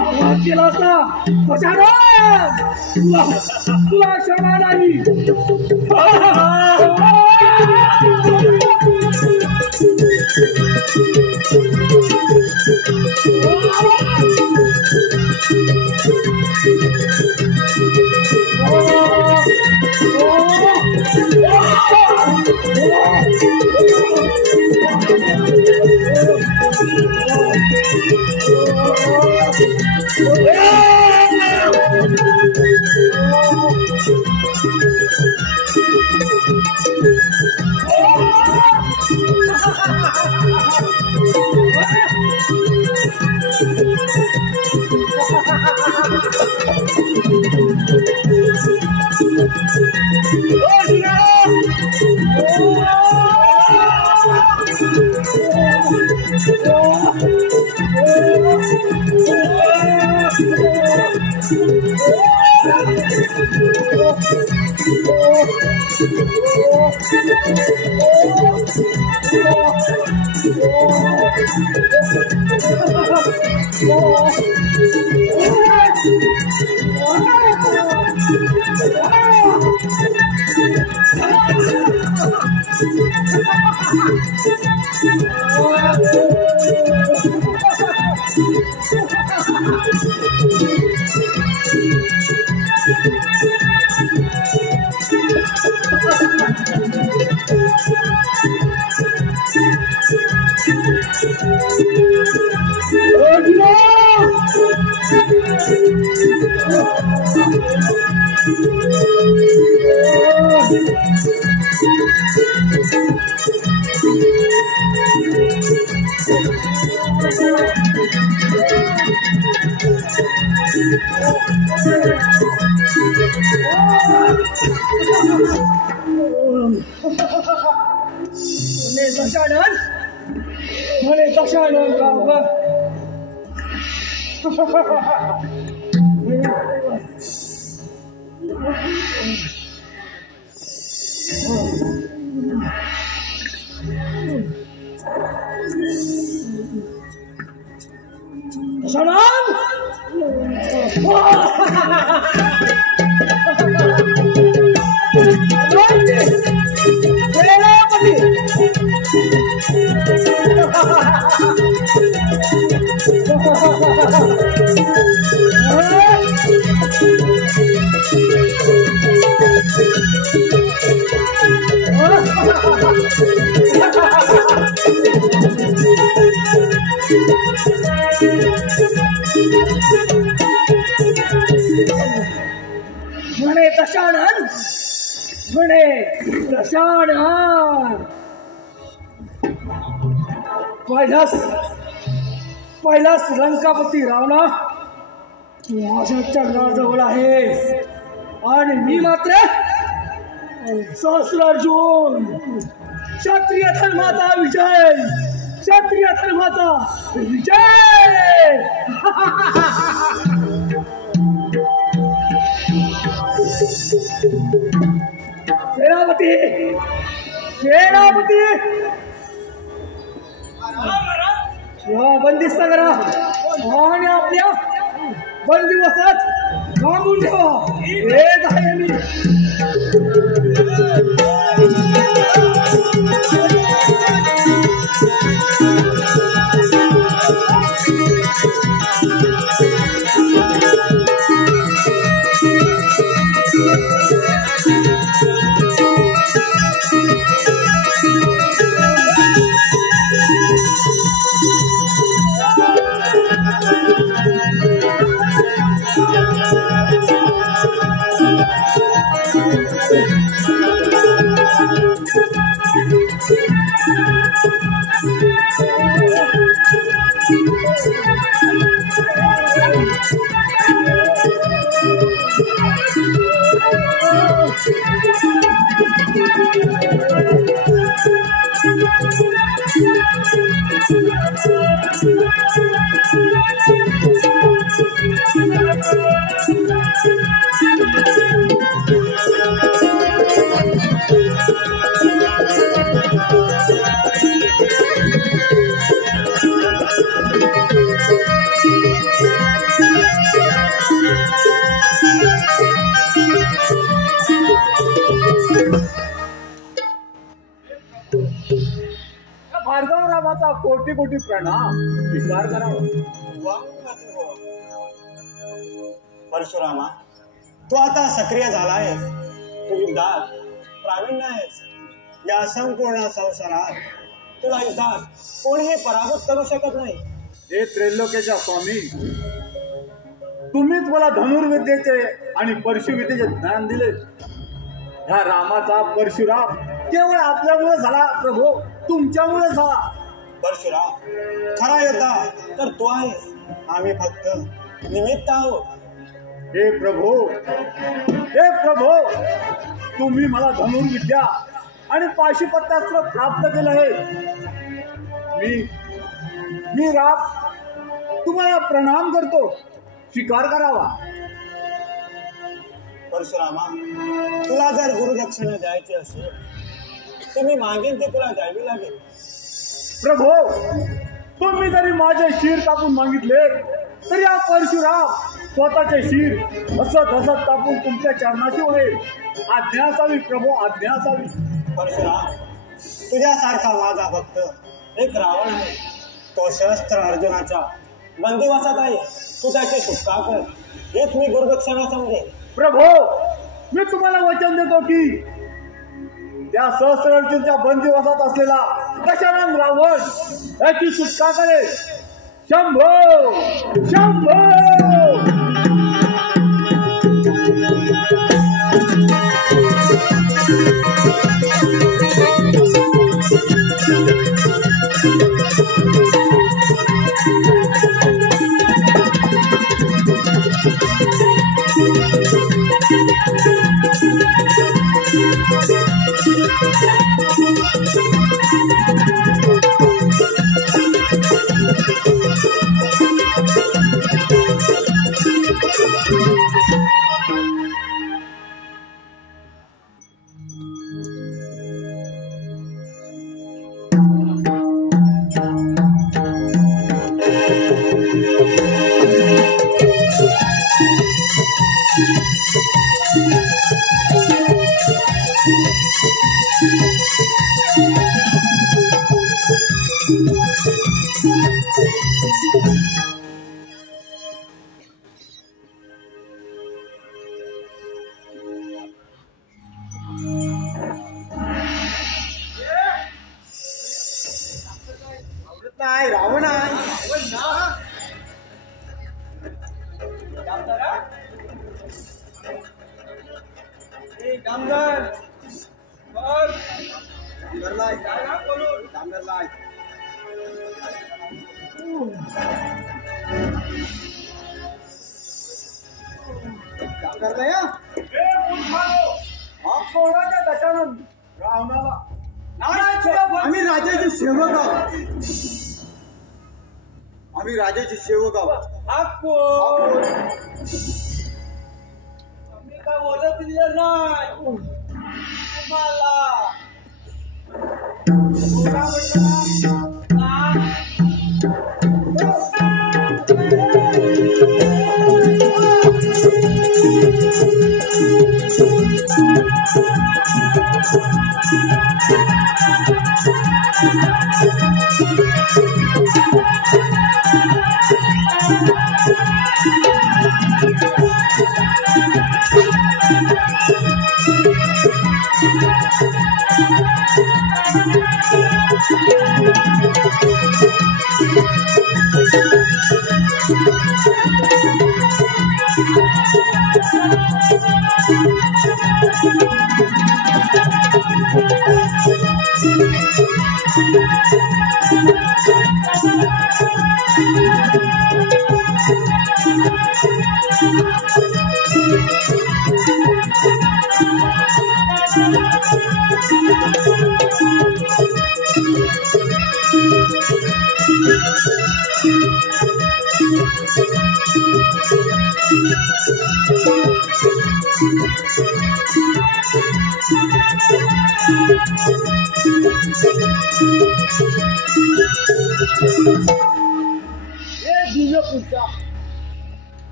आवाज केला असता. दशानंद, तुला क्षमा नाही. म्हणे दशानन राव म्हणे दशानन पहिलाच लंकापती रावणा माझ्या चरणाजवळ आहेस आणि मी मात्र सहस्रार्जुन. क्षत्रिय धर्माचा विजय, क्षत्रिय धर्माचा विजय. सेनापती बंदिस्त करा आणि आपल्या बंदिवसात थांबून ठेवा. येत आहे मी. भार्गवरावाचा कोटी कोटी प्रणाम स्वीकार करावा. परशुरामा, तू आता सक्रिय झाला आहेस, तू युद्धात प्रावीण्य आहेस. या संपूर्ण संसारात तुला युद्धात कोणीही पराभूत करू शकत नाही. हे त्रैलोक्याच्या स्वामी, तुम्हीच मला धनुर्विद्येचे आणि परशुविद्येचे ज्ञान दिले. ह्या रामाचा परशुराम केवळ आपल्यामुळे झाला प्रभू, तुमच्यामुळे झाला. परशुराम खरा योद्धा तर तू आहेस, आम्ही फक्त निमित्त आहोत. हे प्रभू, तुम्ही मला धनुर्विद्या आणि पाशुपतास्त्र प्राप्त केलं आहे. मी राम तुम्हाला प्रणाम करतो, स्वीकार करावा. परशुरामा, तुला जर गुरुदक्षिणा द्यायची असेल तर मी मागेन ते तुला द्यावी लागेल. प्रभू, तुम्ही जरी माझे शिर कापून मागितले तरी हा परशुराम स्वतःचे शिर हसत हसत कापून तुमच्या चरणाशी होईल. आज्ञा असावी प्रभू, आज्ञा असावी. परशुराम, तुझ्यासारखा माझा भक्त एक रावण आहे. तो शस्त्र अर्जुनाच्या बंदिवासात आहे. तू त्याची सुटका कर, हेच मी गुरुदक्षिणा समजेन. प्रभू, मी तुम्हाला वचन देतो की त्या सहस्त्र अर्जुनच्या बंदिवासात असलेला दशानन रावण याची सुटका करेल. शंभो शंभो. नाही, रावण आहे. दशानन रावणाला आम्ही राजाचे सेवक आहोत. आम्ही राजाचे सेवक आहोत. आम्ही काय ओळखलं नाही तुम्हाला.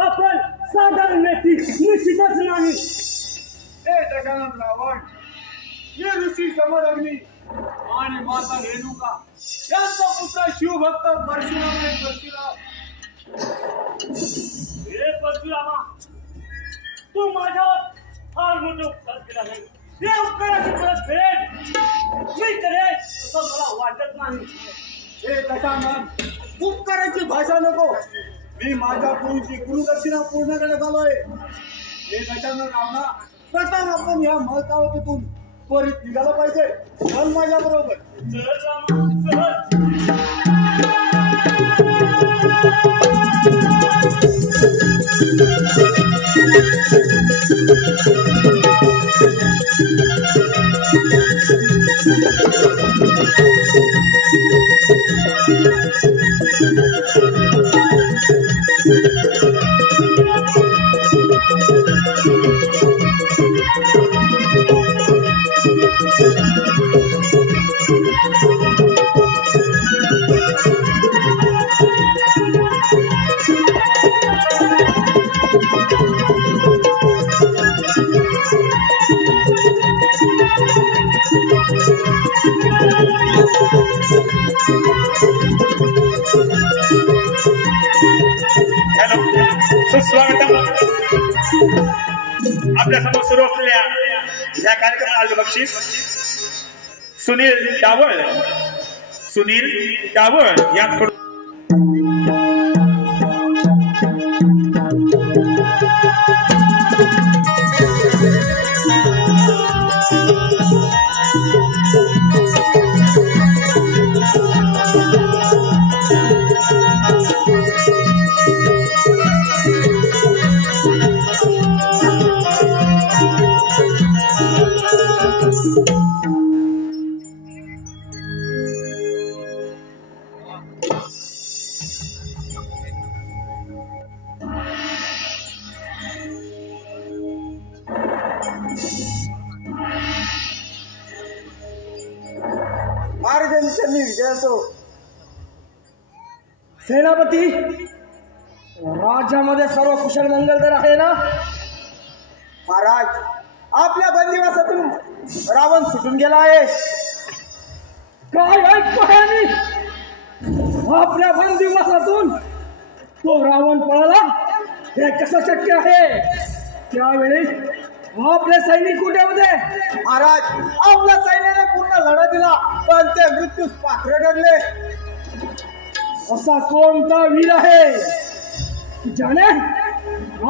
आपण साधारण व्यक्ती निश्चितच नाही. हे दशानन रावण, हे ऋषी जमदग्नी आणि माता रेणुका यांचा पुत्र शिवभक्त परशुराम आहे. परशुराम, हे परशुरामा, तू माझ्यावर फार मोठे उपकार केला आहे. हे उपकाराची परतफेड मी करेन असं मला वाटत नाही. हे दशानन, उपकाराची भाषा नको. मी माझ्या गुरुची गुरुदक्षिणा पूर्ण करण्यात आलोय. हे गजानन रावणा प्रथम आपण या महत्वावतीतून त्वरित निघाला पाहिजे. चल माझ्या बरोबर. सुस्वागतम. आपल्या समोर सुरू असलेल्या या कार्यक्रमाला आले बक्षीस सुनील डावळ यांकडून. महाराजांनी विजय असो. सेनापती, राज्यामध्ये सर्व कुशल मंगलधर आहे ना? महाराज, आपल्या बंदिवासातून रावण सुटून गेला आहे. काय ऐकतोय मी? आपल्या बंदिवासातून तो रावण पळाला? हे कसं शक्य आहे? त्यावेळी आपले सैनिक कुठे होते? महाराज, आपल्या सैन्याने पूर्ण लढा दिला, पण ते मृत्यूस पात्र ठरले. असा कोणता वीर आहे की ज्याने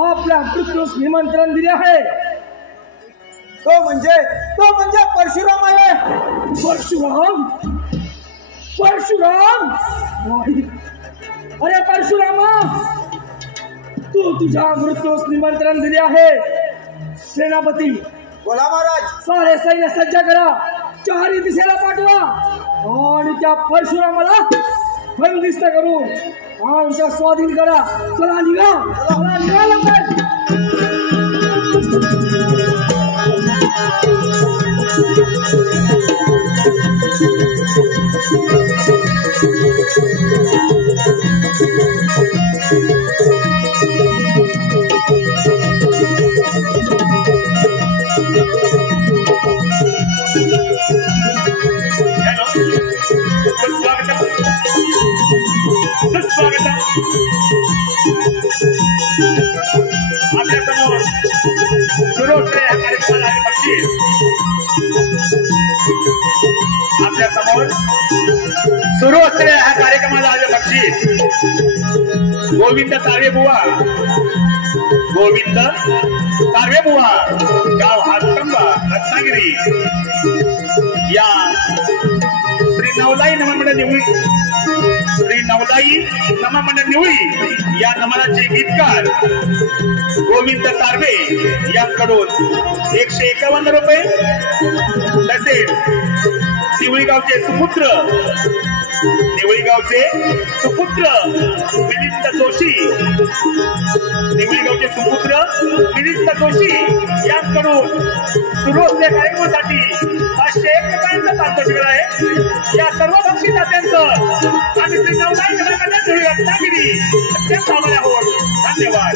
आपल्या मृत्यूस निमंत्रण दिले आहे? तो म्हणजे परशुराम आहे. परशुराम नाही. अरे परशुरामा, तू तुझ्या मृत्यूस निमंत्रण दिले आहे. सेनापती, बोला महाराज. सारे सैन्य सज्ज करा, चारी दिशेला पाठवा आणि त्या परशुरामाला बंदिस्त करून आमच्या स्वाधीन करा. चला निघा लवकर. आपल्या समोर सुरू असलेल्या कार्यक्रमाला आले बक्षीस. आपल्या समोर सुरू असलेल्या ह्या कार्यक्रमाला आले बक्षीस गोविंद तारवे बुवा, गाव हातकंबा, रत्नागिरी. या श्री नवलाई नममंडळ निवळी या नमनाचे गीतकार गोविंद तारवे यांकडून 151 रुपये. तसेच निवळी गावचे सुपुत्र मिलिंद जोशी यांकडून सुरू असलेल्या कार्यक्रमासाठी 501 रुपयांचा पारितोषिक आहे. या सर्व बक्षिसात्यांचं आणि श्री नवलाई नममंडळ रत्नागिरी अत्यंत आभारी आहोत. धन्यवाद.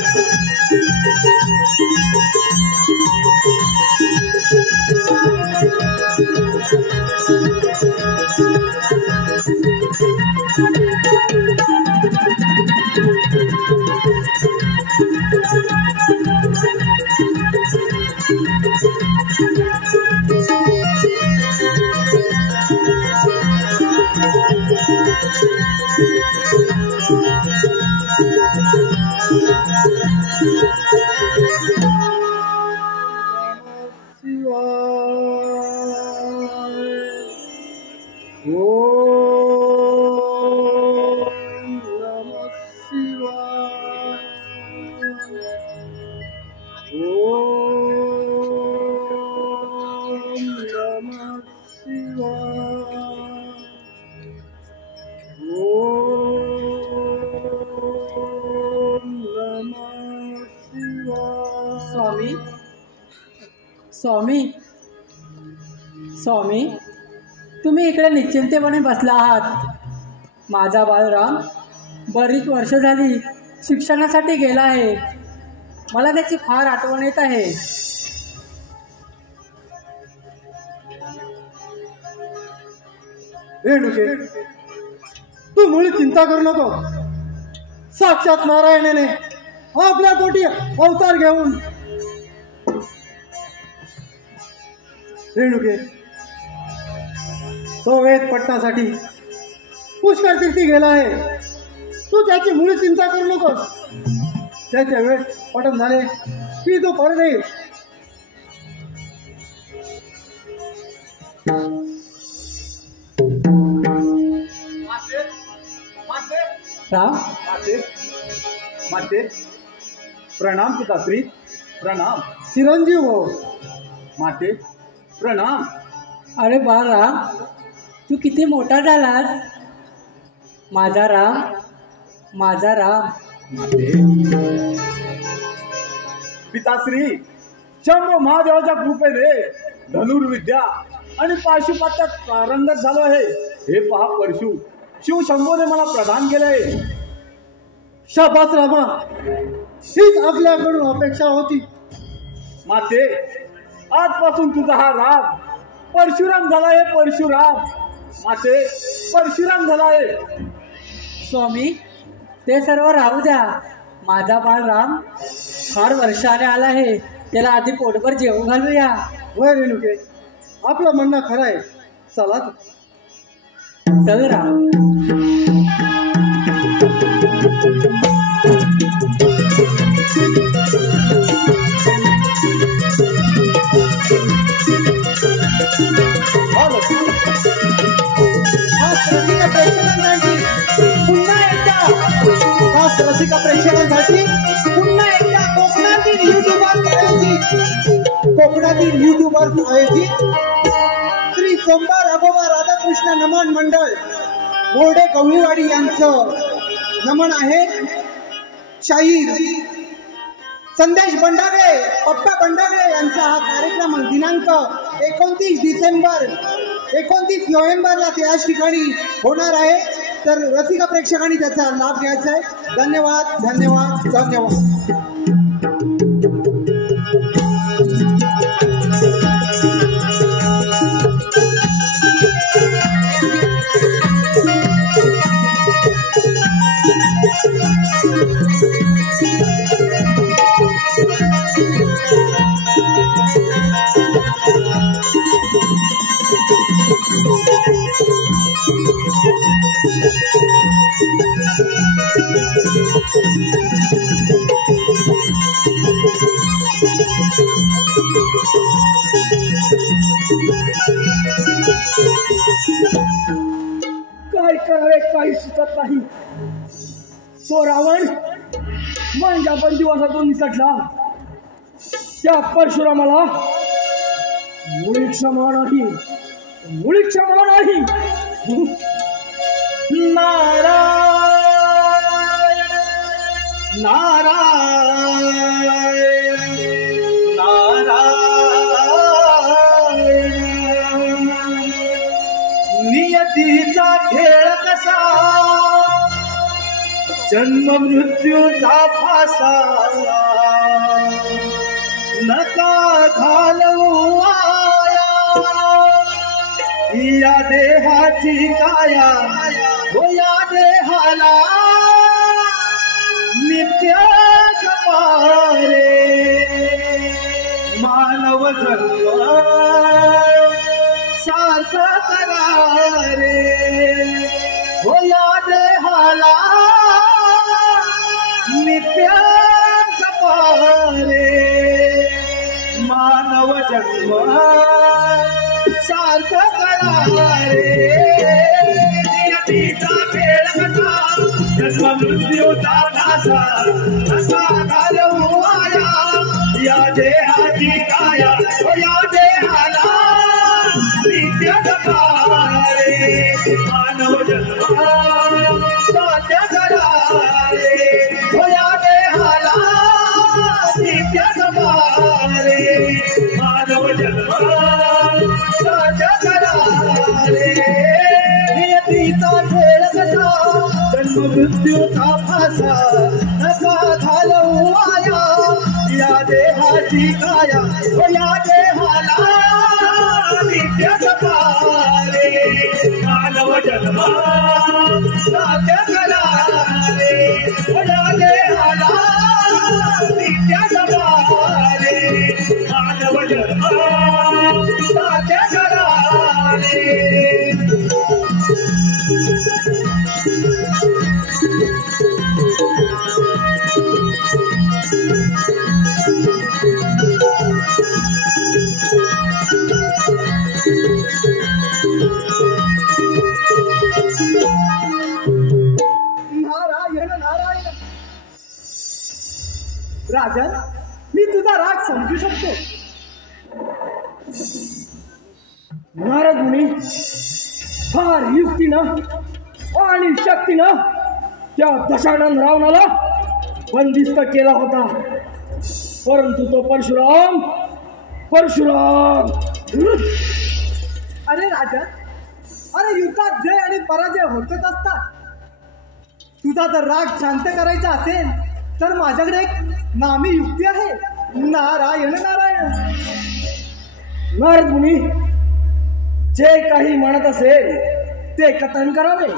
स्वामी स्वामी, तुम्ही इकडे निश्चिंतेपणे बसला आहात. माझा बाळराम बरीच वर्ष झाली शिक्षणासाठी गेला आहे. मला त्याची फार आठवण येत आहे. रेणुके, तू मुळी चिंता करू नको. साक्षात नारायणाने आपल्या पोटी अवतार घेऊन रेणुके तो वेद पटण्यासाठी पुष्कर तीर्थी गेला आहे. तू त्याची मुळी चिंता करू नकोस. त्याचे वेद पठण झाले की तो परत येईल. राम, माते प्रणाम पिताश्री, प्रणाम. चिरंजीव हो. माते प्रणाम. अरे बाळराम, तू किती मोठा झालास. माझा राम, माझा राम. माते पिताश्री, शंभू महादेवाच्या कृपेने धनुर्विद्या आणि पाशुपात्यात पारंगत झालो आहे. हे पहा परशु शिव शंभूने मला प्रदान केलंय. शाबास रामा, हीच आपल्याकडून अपेक्षा होती. माते आजपासून तुझा हा राम परशुराम झाला आहे. परशुराम माते, परशुराम झाला आहे. स्वामी, ते सर्व राहू द्या. माझा बाळराम फार वर्षाने आला आहे. त्याला आधी पोटभर जेवू घालूया. होय रेणुके, आपलं म्हणणं खरं आहे. चला चल राम. रसिका प्रेक्षकांसाठी पुन्हा एकदा कोकणातील युट्यूबर आयोजित श्री सोमवार अभोबा राधाकृष्ण नमन मंडळ बोर्डे कवळीवाडी यांचं नमन आहे. शाहीर संदेश बंडागळे, पप्पा बंडागळे यांचा हा कार्यक्रम दिनांक 29 नोव्हेंबरला त्याच ठिकाणी होणार आहे. तर रसिका प्रेक्षकांनी त्याचा लाभ घ्यायचा आहे. धन्यवाद धन्यवाद धन्यवाद. काय करावे काही सुचत नाही. तो रावण माझ्या पण दिवसातून निसटला. त्या परशुरामाला मुळी क्षमा नाही, मुळी क्षमा नाही. नारायण नारायण नारायण. नियतीचा खेळ कसा, जन्म मृत्यूचा फासा. नका घालवू आया या देहाची काया. हो या देहाला नित्य जपारे. मानव जन्म सार्थ करा रे. हो या देहाला नित्य जपारे. मानव जन्म सार्थ करा रे. नियतीचा खेळ कसा, जन्म मृत्यूचा फासा. कसा घालवू आया या देहाची काया. हो या देहाला नित्य जपा रे. मानव जन्म साध्य करा रे. हो या देहाला नित्य जपा रे. मानव तुझा भासा नका घालवू माया या देहाची काया हो या देहाला नित्य जपारे मानव जन्मा साध्य करारे हो या देहाला नित्य जपारे मानव जन्मा साध्य करारे नारायण नारायण राजन मी तुझा राग समजू शकतो नारद मुनी फार युक्तीनं आणि शक्तीनं त्या दशानन रावणाला बंदिस्त केला होता, परंतु तो परशुराम अरे राजन अरे युद्धात जय आणि पराजय होतच असतात. तुझा जर राग शांत करायचा असेल तर माझ्याकडे एक नामी युक्ती आहे. नारायण नारायण नारद मुनी जे काही म्हणत असेल ते कथन करावे.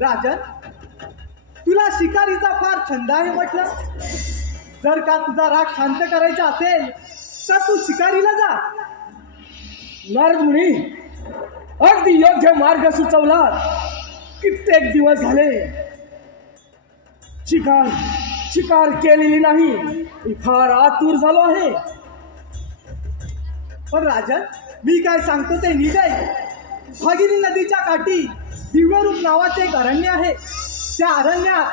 राजन तुला शिकारीचा फार छंद आहे म्हटलं. जर का तुझा राग शांत करायचा असेल तर तू शिकारीला जा. नारद मुनी अगदी योग्य मार्ग सुचवला. कित्येक दिवस झाले शिकार केलेली नाही. मी फार आतुर झालो आहे. पण राजन मी काय सांगतो ते नीट आहे. भागीरथी नदीच्या काठी दिव्यरूप नावाचे एक अरण्य आहे. त्या अरण्यात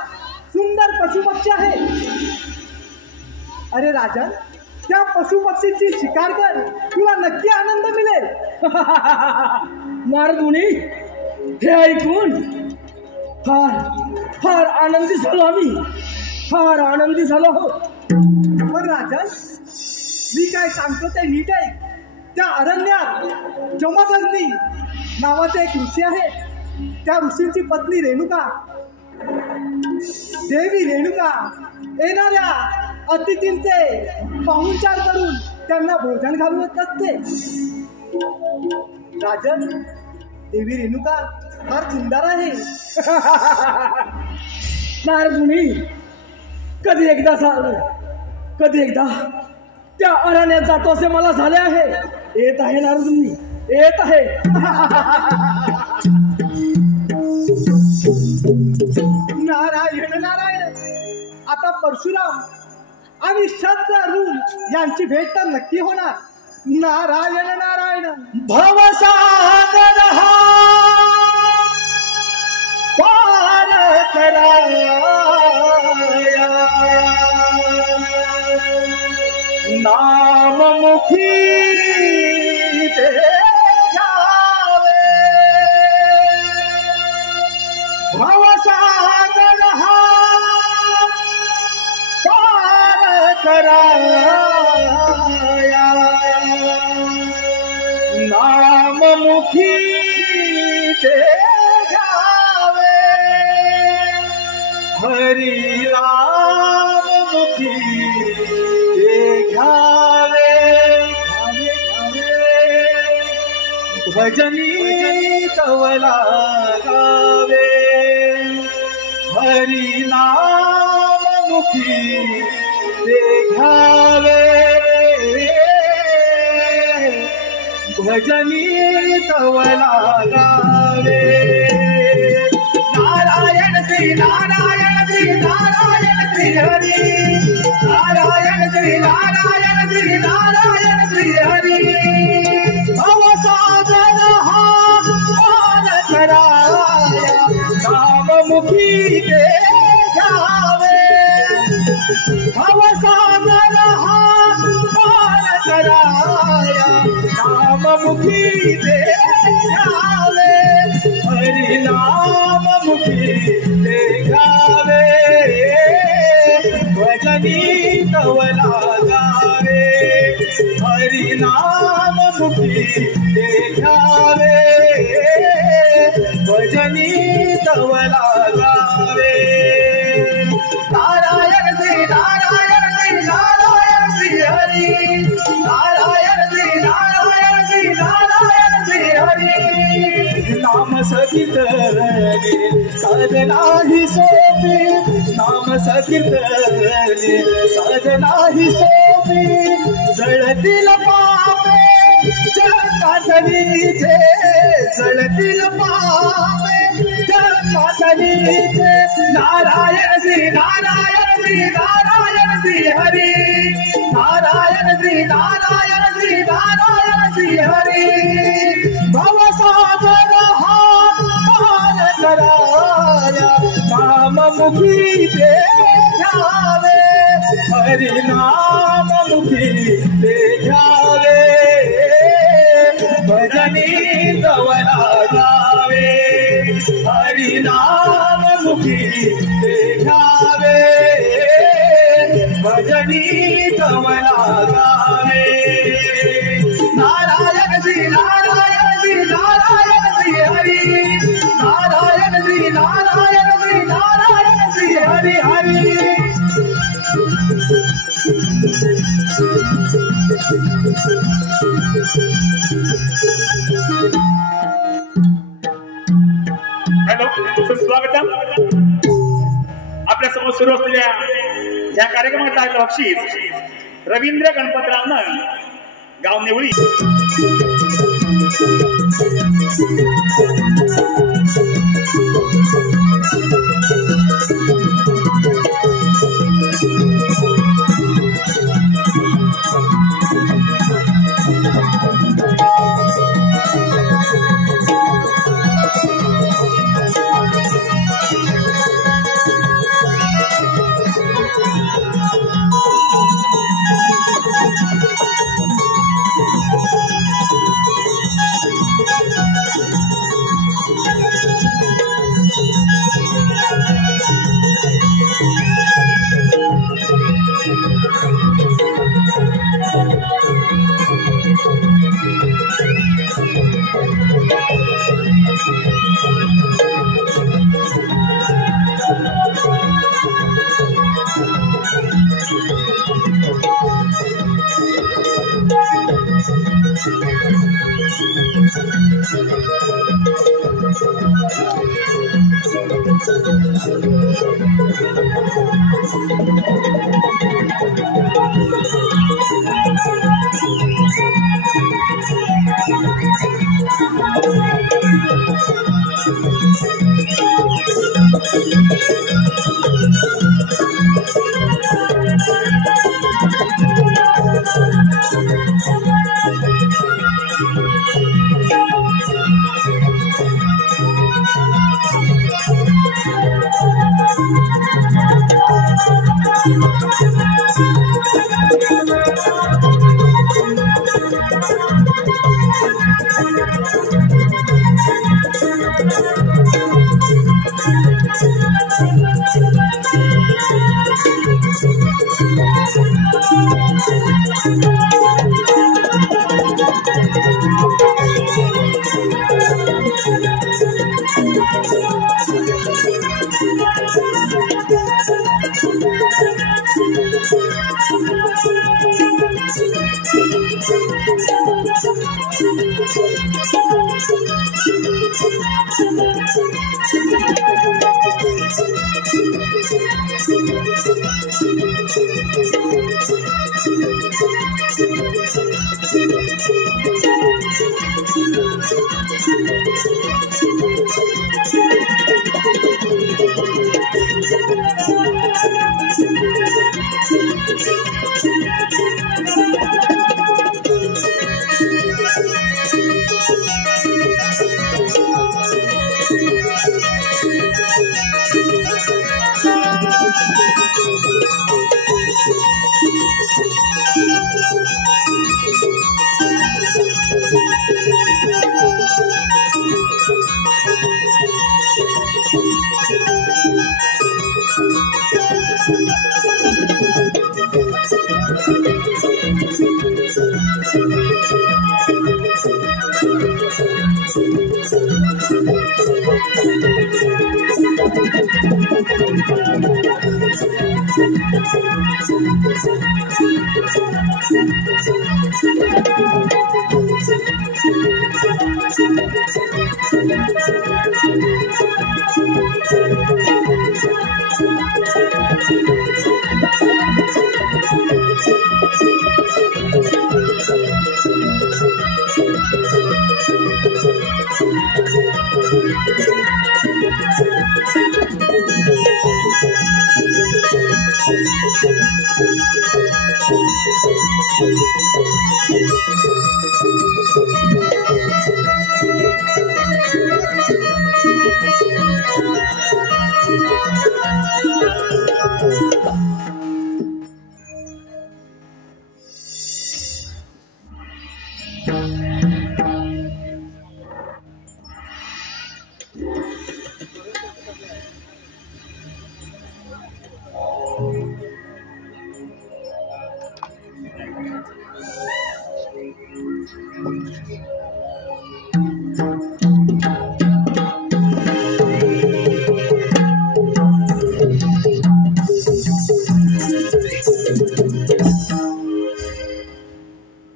सुंदर पशुपक्षी आहे. अरे राजन त्या पशुपक्षींची शिकार कर, तुला नक्की आनंद मिळेल. नारद मुनी हे ऐकून फार आनंदी झालो. आम्ही फार आनंदी झालो आहोत. पण राजन मी काय सांगतो ते नीट आहे. त्या अरण्यात जमदग्नी नावाचे एक ऋषी आहे. त्या ऋषींची पत्नी रेणुका, देवी रेणुका येणाऱ्या अतिथींचे पाहुणचार करून त्यांना भोजन घालवत असते. राजन देवी रेणुका फार सुंदर आहे. नारद मुनी कधी एकदा त्या अरण्यात जातो असे मला झाले आहे. येत आहे नारद मुनी, येत आहे. नारायण नारायण आता परशुराम आणि शस्त्र अर्जुन यांची भेट तर नक्की होणार. नारायण नारायण भवसागर हा पार कराया नाममुखी ते जावे. भवसागर हा पार कराया नाममुखी ते जावे. हरी राम मुखी ते घ्यावे. भजनी तवला गावे. हरी नाम मुखी ते घ्यावे. भजनी तवला गावे. नारायण श्री नारायण श्री नारायण श्री हरी. नारायण श्री नारायण श्री नारायण श्री हरी. भवसागर हा पार कराया नाममुखी ते जावे. भवसागर हा पार कराया नाममुखी ते जावे. हरि नाममुखी ते गावे. भजनी तवला गावे. हरि नाममुखी ते घ्यावे. भजनी तवला गावे नारायण श्री नारायण श्री नारायण श्री हरी नारायण श्री नारायण श्री नारायण श्री हरी नाम सकीर्तने साधना ही सोपी नाम सकीर्तने साधना ही सोपी जळतील पापे जगपातळीचे जळतील पापे जगपातळीचे नारायण श्री नारायण श्री नारायण श्री हरी नारायण श्री नारायण श्री नारायण श्री हरी भवसागर हात पार कराया नाममुखी ते घ्यावे हरी नाममुखी ते घ्यावे भजनी तवला गावे हरी नाममुखी ते घ्यावे भजनी तवला गावे नारायण श्री नारायण श्री नारायण श्री हरी नारायण श्री नारायण श्री नारायण श्री हरी हरी हॅलो सुस्वागतम आपल्या समोर सुरू असलेल्या या कार्यक्रमाचा बक्षीस रवींद्र गणपतराव गाव नेवळी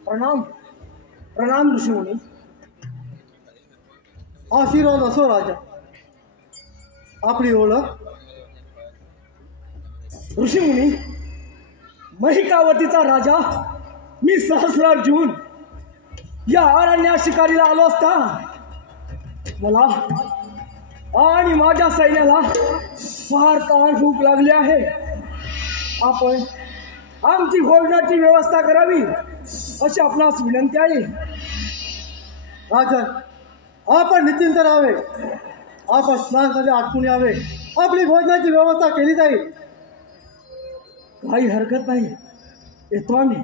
प्रणाम प्रणाम ऋषीमुनी. आशीर्वाद असो राजा. आपली ओळख? ऋषीमुनी, महिकावतीचा राजा मी सहस्रार्जुन या अरण्यात शिकारीला आलो असता मला आणि माझ्या सैन्याला फार ताण भूक लागली आहे. आपण आमची भोजनाची व्यवस्था करावी अशी आपणास विनंती आहे. राजा, आपण निश्चिंत राहावे. आपण स्नान करणे आटपून यावे. आपली भोजनाची व्यवस्था केली जाईल. काही हरकत नाही, येतो आम्ही.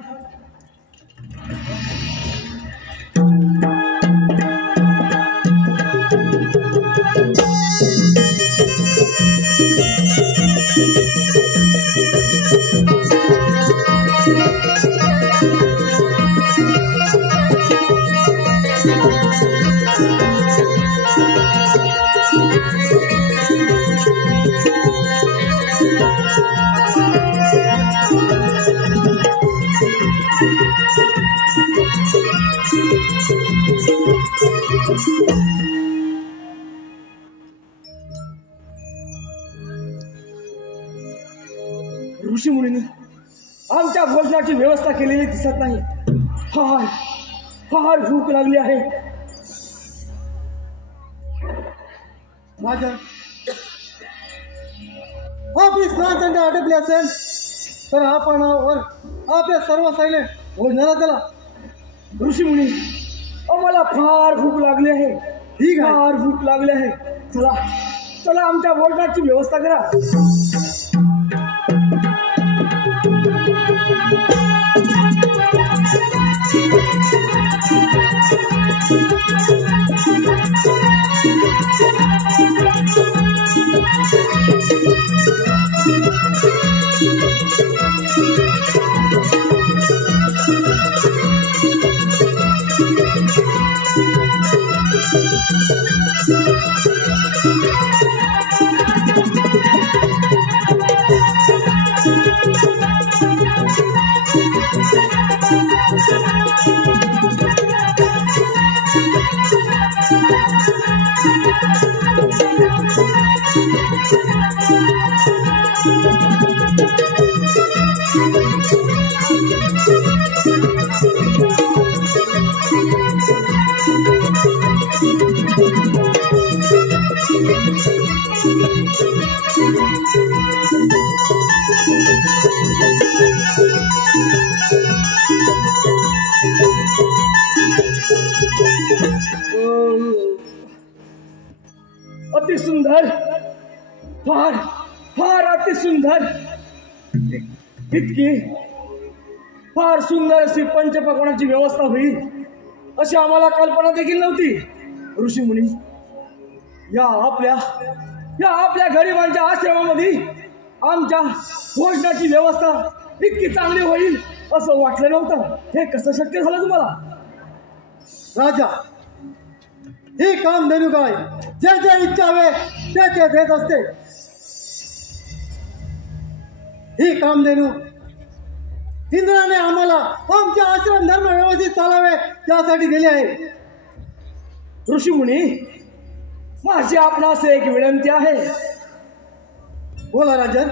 ऋषीमुनींनी आमच्या भोजनाची व्यवस्था केलेली दिसत नाही. फार फार भूक लागली आहे. राजा, आपली स्नान संध्या आटपली असेल तर आपण आपल्या सर्व सैन्य भोजनाला चला. ऋषीमुनी, मला फार भूक लागली आहे. ठीक आहे. फार भूक लागली आहे. चला चला, आमच्या भोजनाची व्यवस्था करा. अति सुंदर, फार फार अति सुंदर. इतकी फार सुंदर अशी पंचपक्वानाची व्यवस्था होईल अशी आम्हाला कल्पना देखील नव्हती. ऋषीमुनी, या आपल्या गरिबांच्या आश्रमामध्ये आमच्या भोजनाची व्यवस्था इतकी चांगली होईल असं वाटलं नव्हतं. हे कसं शक्य झालं तुम्हाला? राजा, हे काम धनुकाय जे जे इच्छा हवे ते ते देत असते. ही कामधेनू इंद्राने आम्हाला आमचे आश्रम धर्म व्यवस्थित चालावे त्यासाठी दिले आहे. ऋषीमुनी, माझी आपणास एक विनंती आहे. बोला राजन.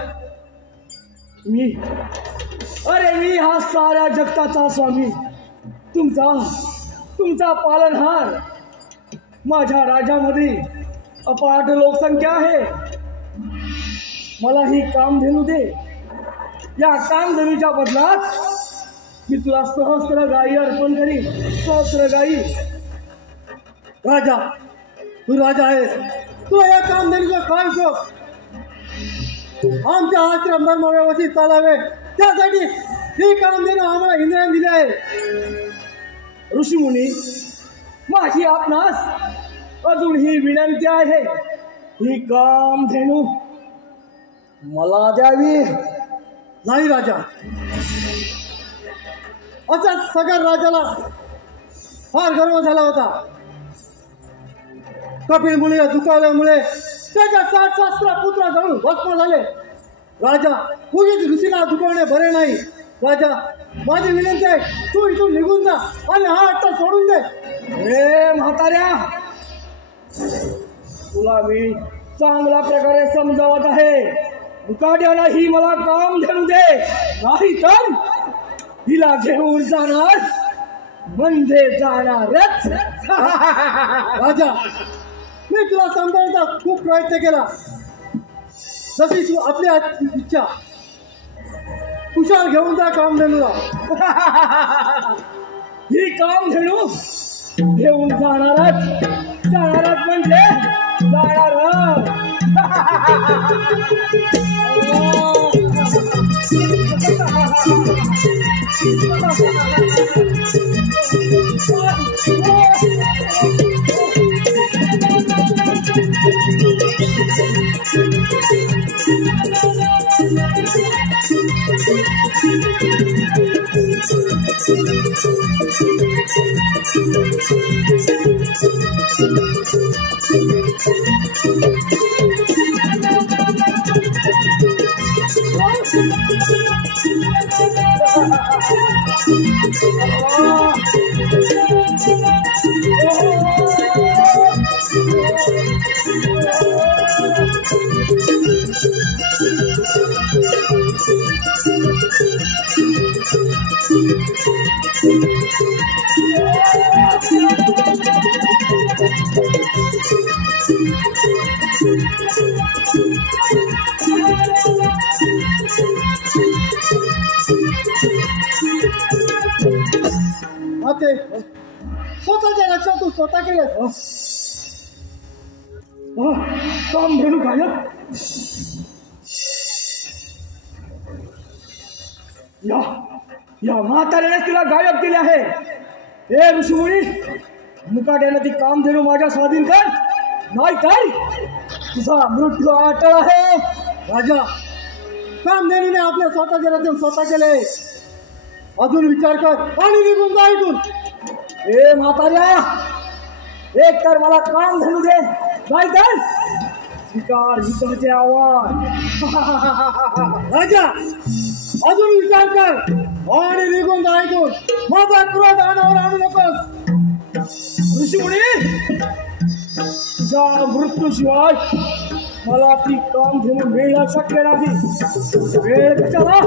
मी हा साऱ्या जगताचा स्वामी, तुमचा पालनहार. माझ्या राज्यामध्ये अपाट लोकसंख्या आहे. मला ही कामधेनू दे. या कामधेनूच्या बदलात मी तुला सहस्र गायी अर्पण करीन. सहस्र गायी. राजा, तू राजा आहेस. तुला या कामधेनूचा काय उपयोग? आमच्या आश्रम धर्म व्यवस्थित चालावे त्यासाठी ही कामधेनू आम्हाला इंद्राने दिले आहे. ऋषीमुनी, माझी आपणास अजून ही विनंती आहे. ही कामधेनू मला द्यावी. नाही राजा. असा सगळ्या राजाला फार गर्व झाला होता. कपिल मुनीला दुखावल्यामुळे त्याच्या 60 सहस्त्र पुत्र जळून भस्म झाले. राजा, उगीच ऋषीला दुखवणे बरे नाही. राजा, माझी विनंती आहे, तू इथून निघून जा आणि हा हट्ट सोडून दे. हे म्हाताऱ्या, तुला मी चांगल्या प्रकारे समजावत आहे. मुकाट्याला ही मला कामधेनू दे, नाही तर हिला घेऊन जाणार म्हणजे जाणारच. राजा, मी तुला समजावण्याचा खूप प्रयत्न केला. जशी तू आपली इच्छा. कुशाल घेऊन जा कामधेनूला. ही कामधेनू घेऊन जाणारच म्हणजे जाणारच. स्वतःच्या लक्षात तू स्वतः केलं. कामधेनू गायब. या म्हाताऱ्याने तिला गायब केले आहे. हे ऋषीमुनी, मुकाट्यानं ती कामधेनू माझ्या स्वाधीन कर, नाही तर तुझा मृत्यू अटळ आहे. राजा, कामधेनूने आपल्या स्वतःच्या राज्यात स्वतः केले. अजून विचार कर आणि निघून जा इथून. हे म्हाताऱ्या, एक तर मला कामधेनू दे, नाही तर स्वीकार हिताचे आव्हान. राजा, अजून विचार कर आणि निघून जा इथून. माझा क्रोध अनावर आणू नकोस. ऋषीमुनी, तुझ्या मृत्यूशिवाय मला ती कामधेनू मिळणं शक्य नाही. वेळ कशाला?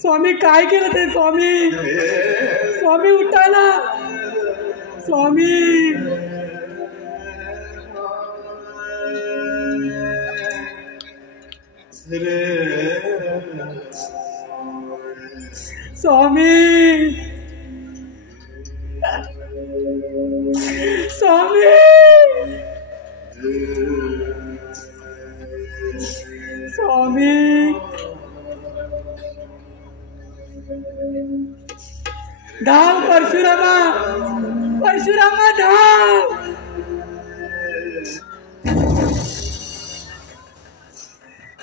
स्वामी काय केलं ते स्वामी? स्वामी उठा ना स्वामी. स्वामी स्वामी स्वामी धाव परशुरामा परशुरामा धाव.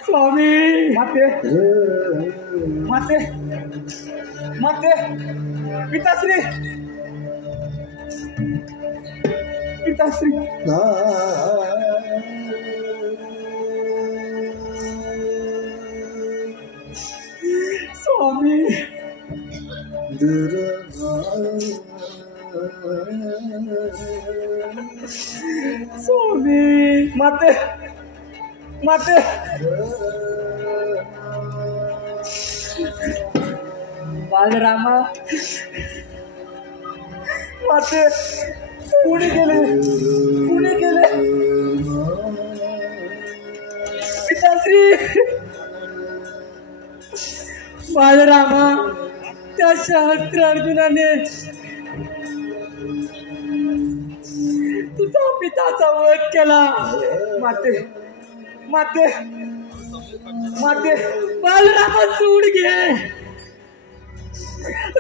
स्वामी माते माते माते पिताश्री पिताश्री स्वामी स्वामी माते माते बालरामा माते पुणे गेले पिताश्री. बालरामा त्या सहस्त्र अर्जुनाने तुझा पिताचा वध केला. माते माते माते बालरामा सूड घे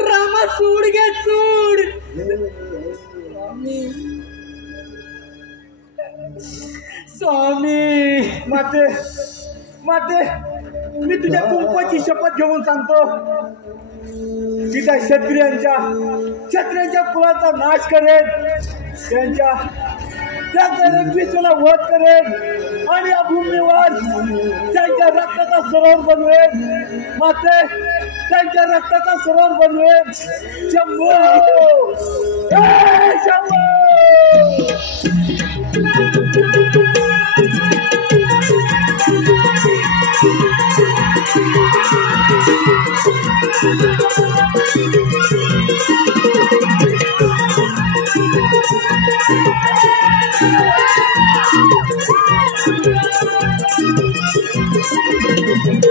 रामा सूड घे सूड. स्वामी माते माते मी तुझ्या कुंकवाची शपथ घेऊन सांगतो की त्या क्षत्रियांच्या कुलाचा नाश करेन, त्यांच्या रक्तविषूला वध करेन आणि या भूमीवर त्यांच्या रक्ताचा सरोवर बनवेन. माते त्यांच्या रक्ताचा सरोवर बनवेन. शंभो शंभो. हॅलो,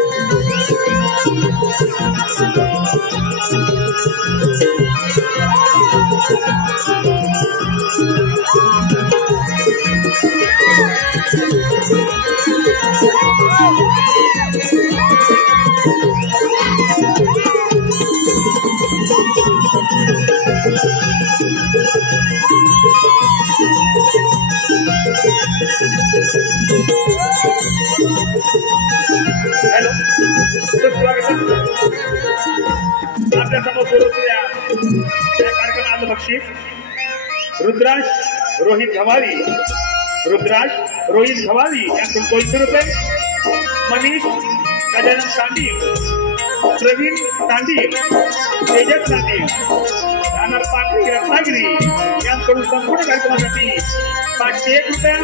आपल्या समोर सुरुया या कार्यक्रमाचं बक्षीस रुद्राश रोहित घवाली यांकडून 200 रुपये, मनीष गजानन सांडील, प्रवीण सांडील, तेजस सांडील, राहणार पांढरी रत्नागिरी यांकडून संपूर्ण कार्यक्रमासाठी 501 रुपये,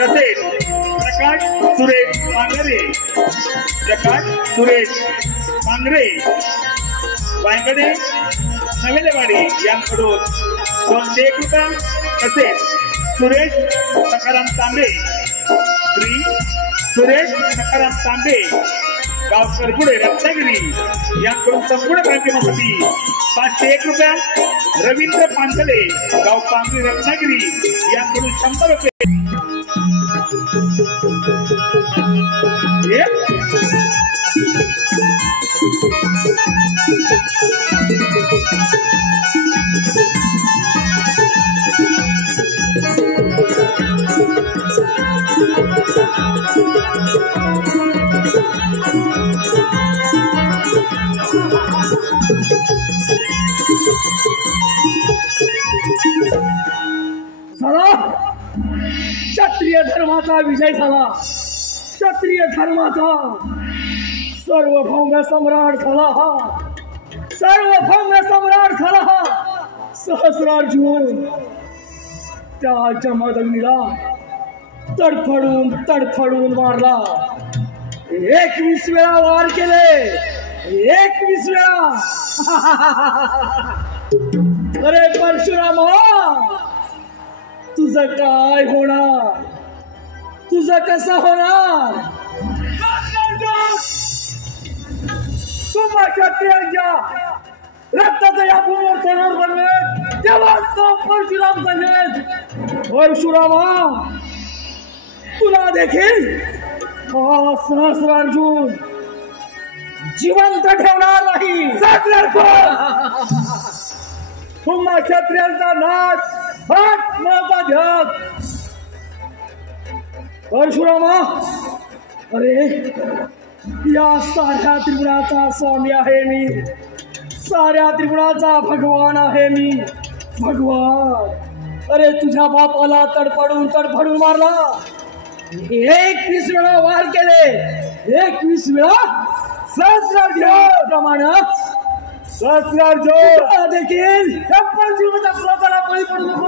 तसेच प्रकाश सुरेश पांगरे वायगडे नवेलेवाडी यांकडून 201 रुपये, तसेच सुरेश सखाराम तांबे गाव करपुडे रत्नागिरी यांकडून संपूर्ण कार्यक्रमासाठी 501 रुपये, रवींद्र पांचले गाव पांगरी रत्नागिरी यांकडून 100 रुपये. झाला क्षत्रिय धर्माचा विजय झाला. क्षत्रिय धर्माचा सार्वभौम सम्राट झाला हा सहस्रार्जुन. त्या जमदग्नीला तडफडून मारला. 21 वेळा वार केले, 21 वेळा. अरे परशुरामा, तुझं काय होणार, तुझं कसं होणार? तुम्हा क्षत्रियांच्या रक्ताचं या भूमीवर सोडून बनवेल तेव्हा तो परशुराम सांगेल. परशुरामा, तुला देखील हा सहस्रार्जुन जिवंत ठेवणार नाही. तुम्हा क्षत्रियांचा नाश हात माझा ध्यास. परशुरामा, अरे या साऱ्या त्रिगुणाचा स्वामी आहे मी, साऱ्या त्रिगुणाचा भगवान आहे मी. भगवान, अरे तुझ्या बापाला तडफडून मारला. 21 वेळा वार केले, 21 वेळा सहस्रार्जुन देखील जीवनाच्या क्रोधाला बळी पडू नको.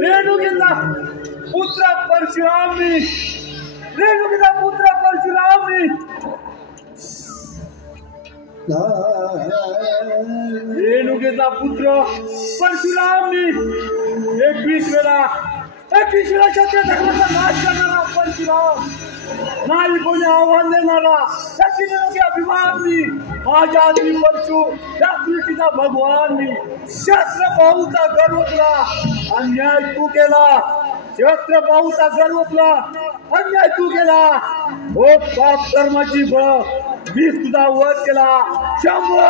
रेणुकीचा पुत्र परशुराम मी, रेणुकीचा पुत्र परशुराम मी, रेणुकीचा पुत्र परशुराम मी, 21 वेळा क्षत्रिय धर्माचा नाश करणारा परशुराम, नाही कोणी आव्हान देणारा शक्ती अभिमान मी, माझ्या आधी परशु त्या सृष्टीचा भगवान मी, शस्त्र पाहूचा गर्व तुला अन्याय तू केला, शस्त्र पाहूचा गर्व तुला अन्याय तू केला, ओ पाप कर्माची बळ मी तुझा वध केला, शंभो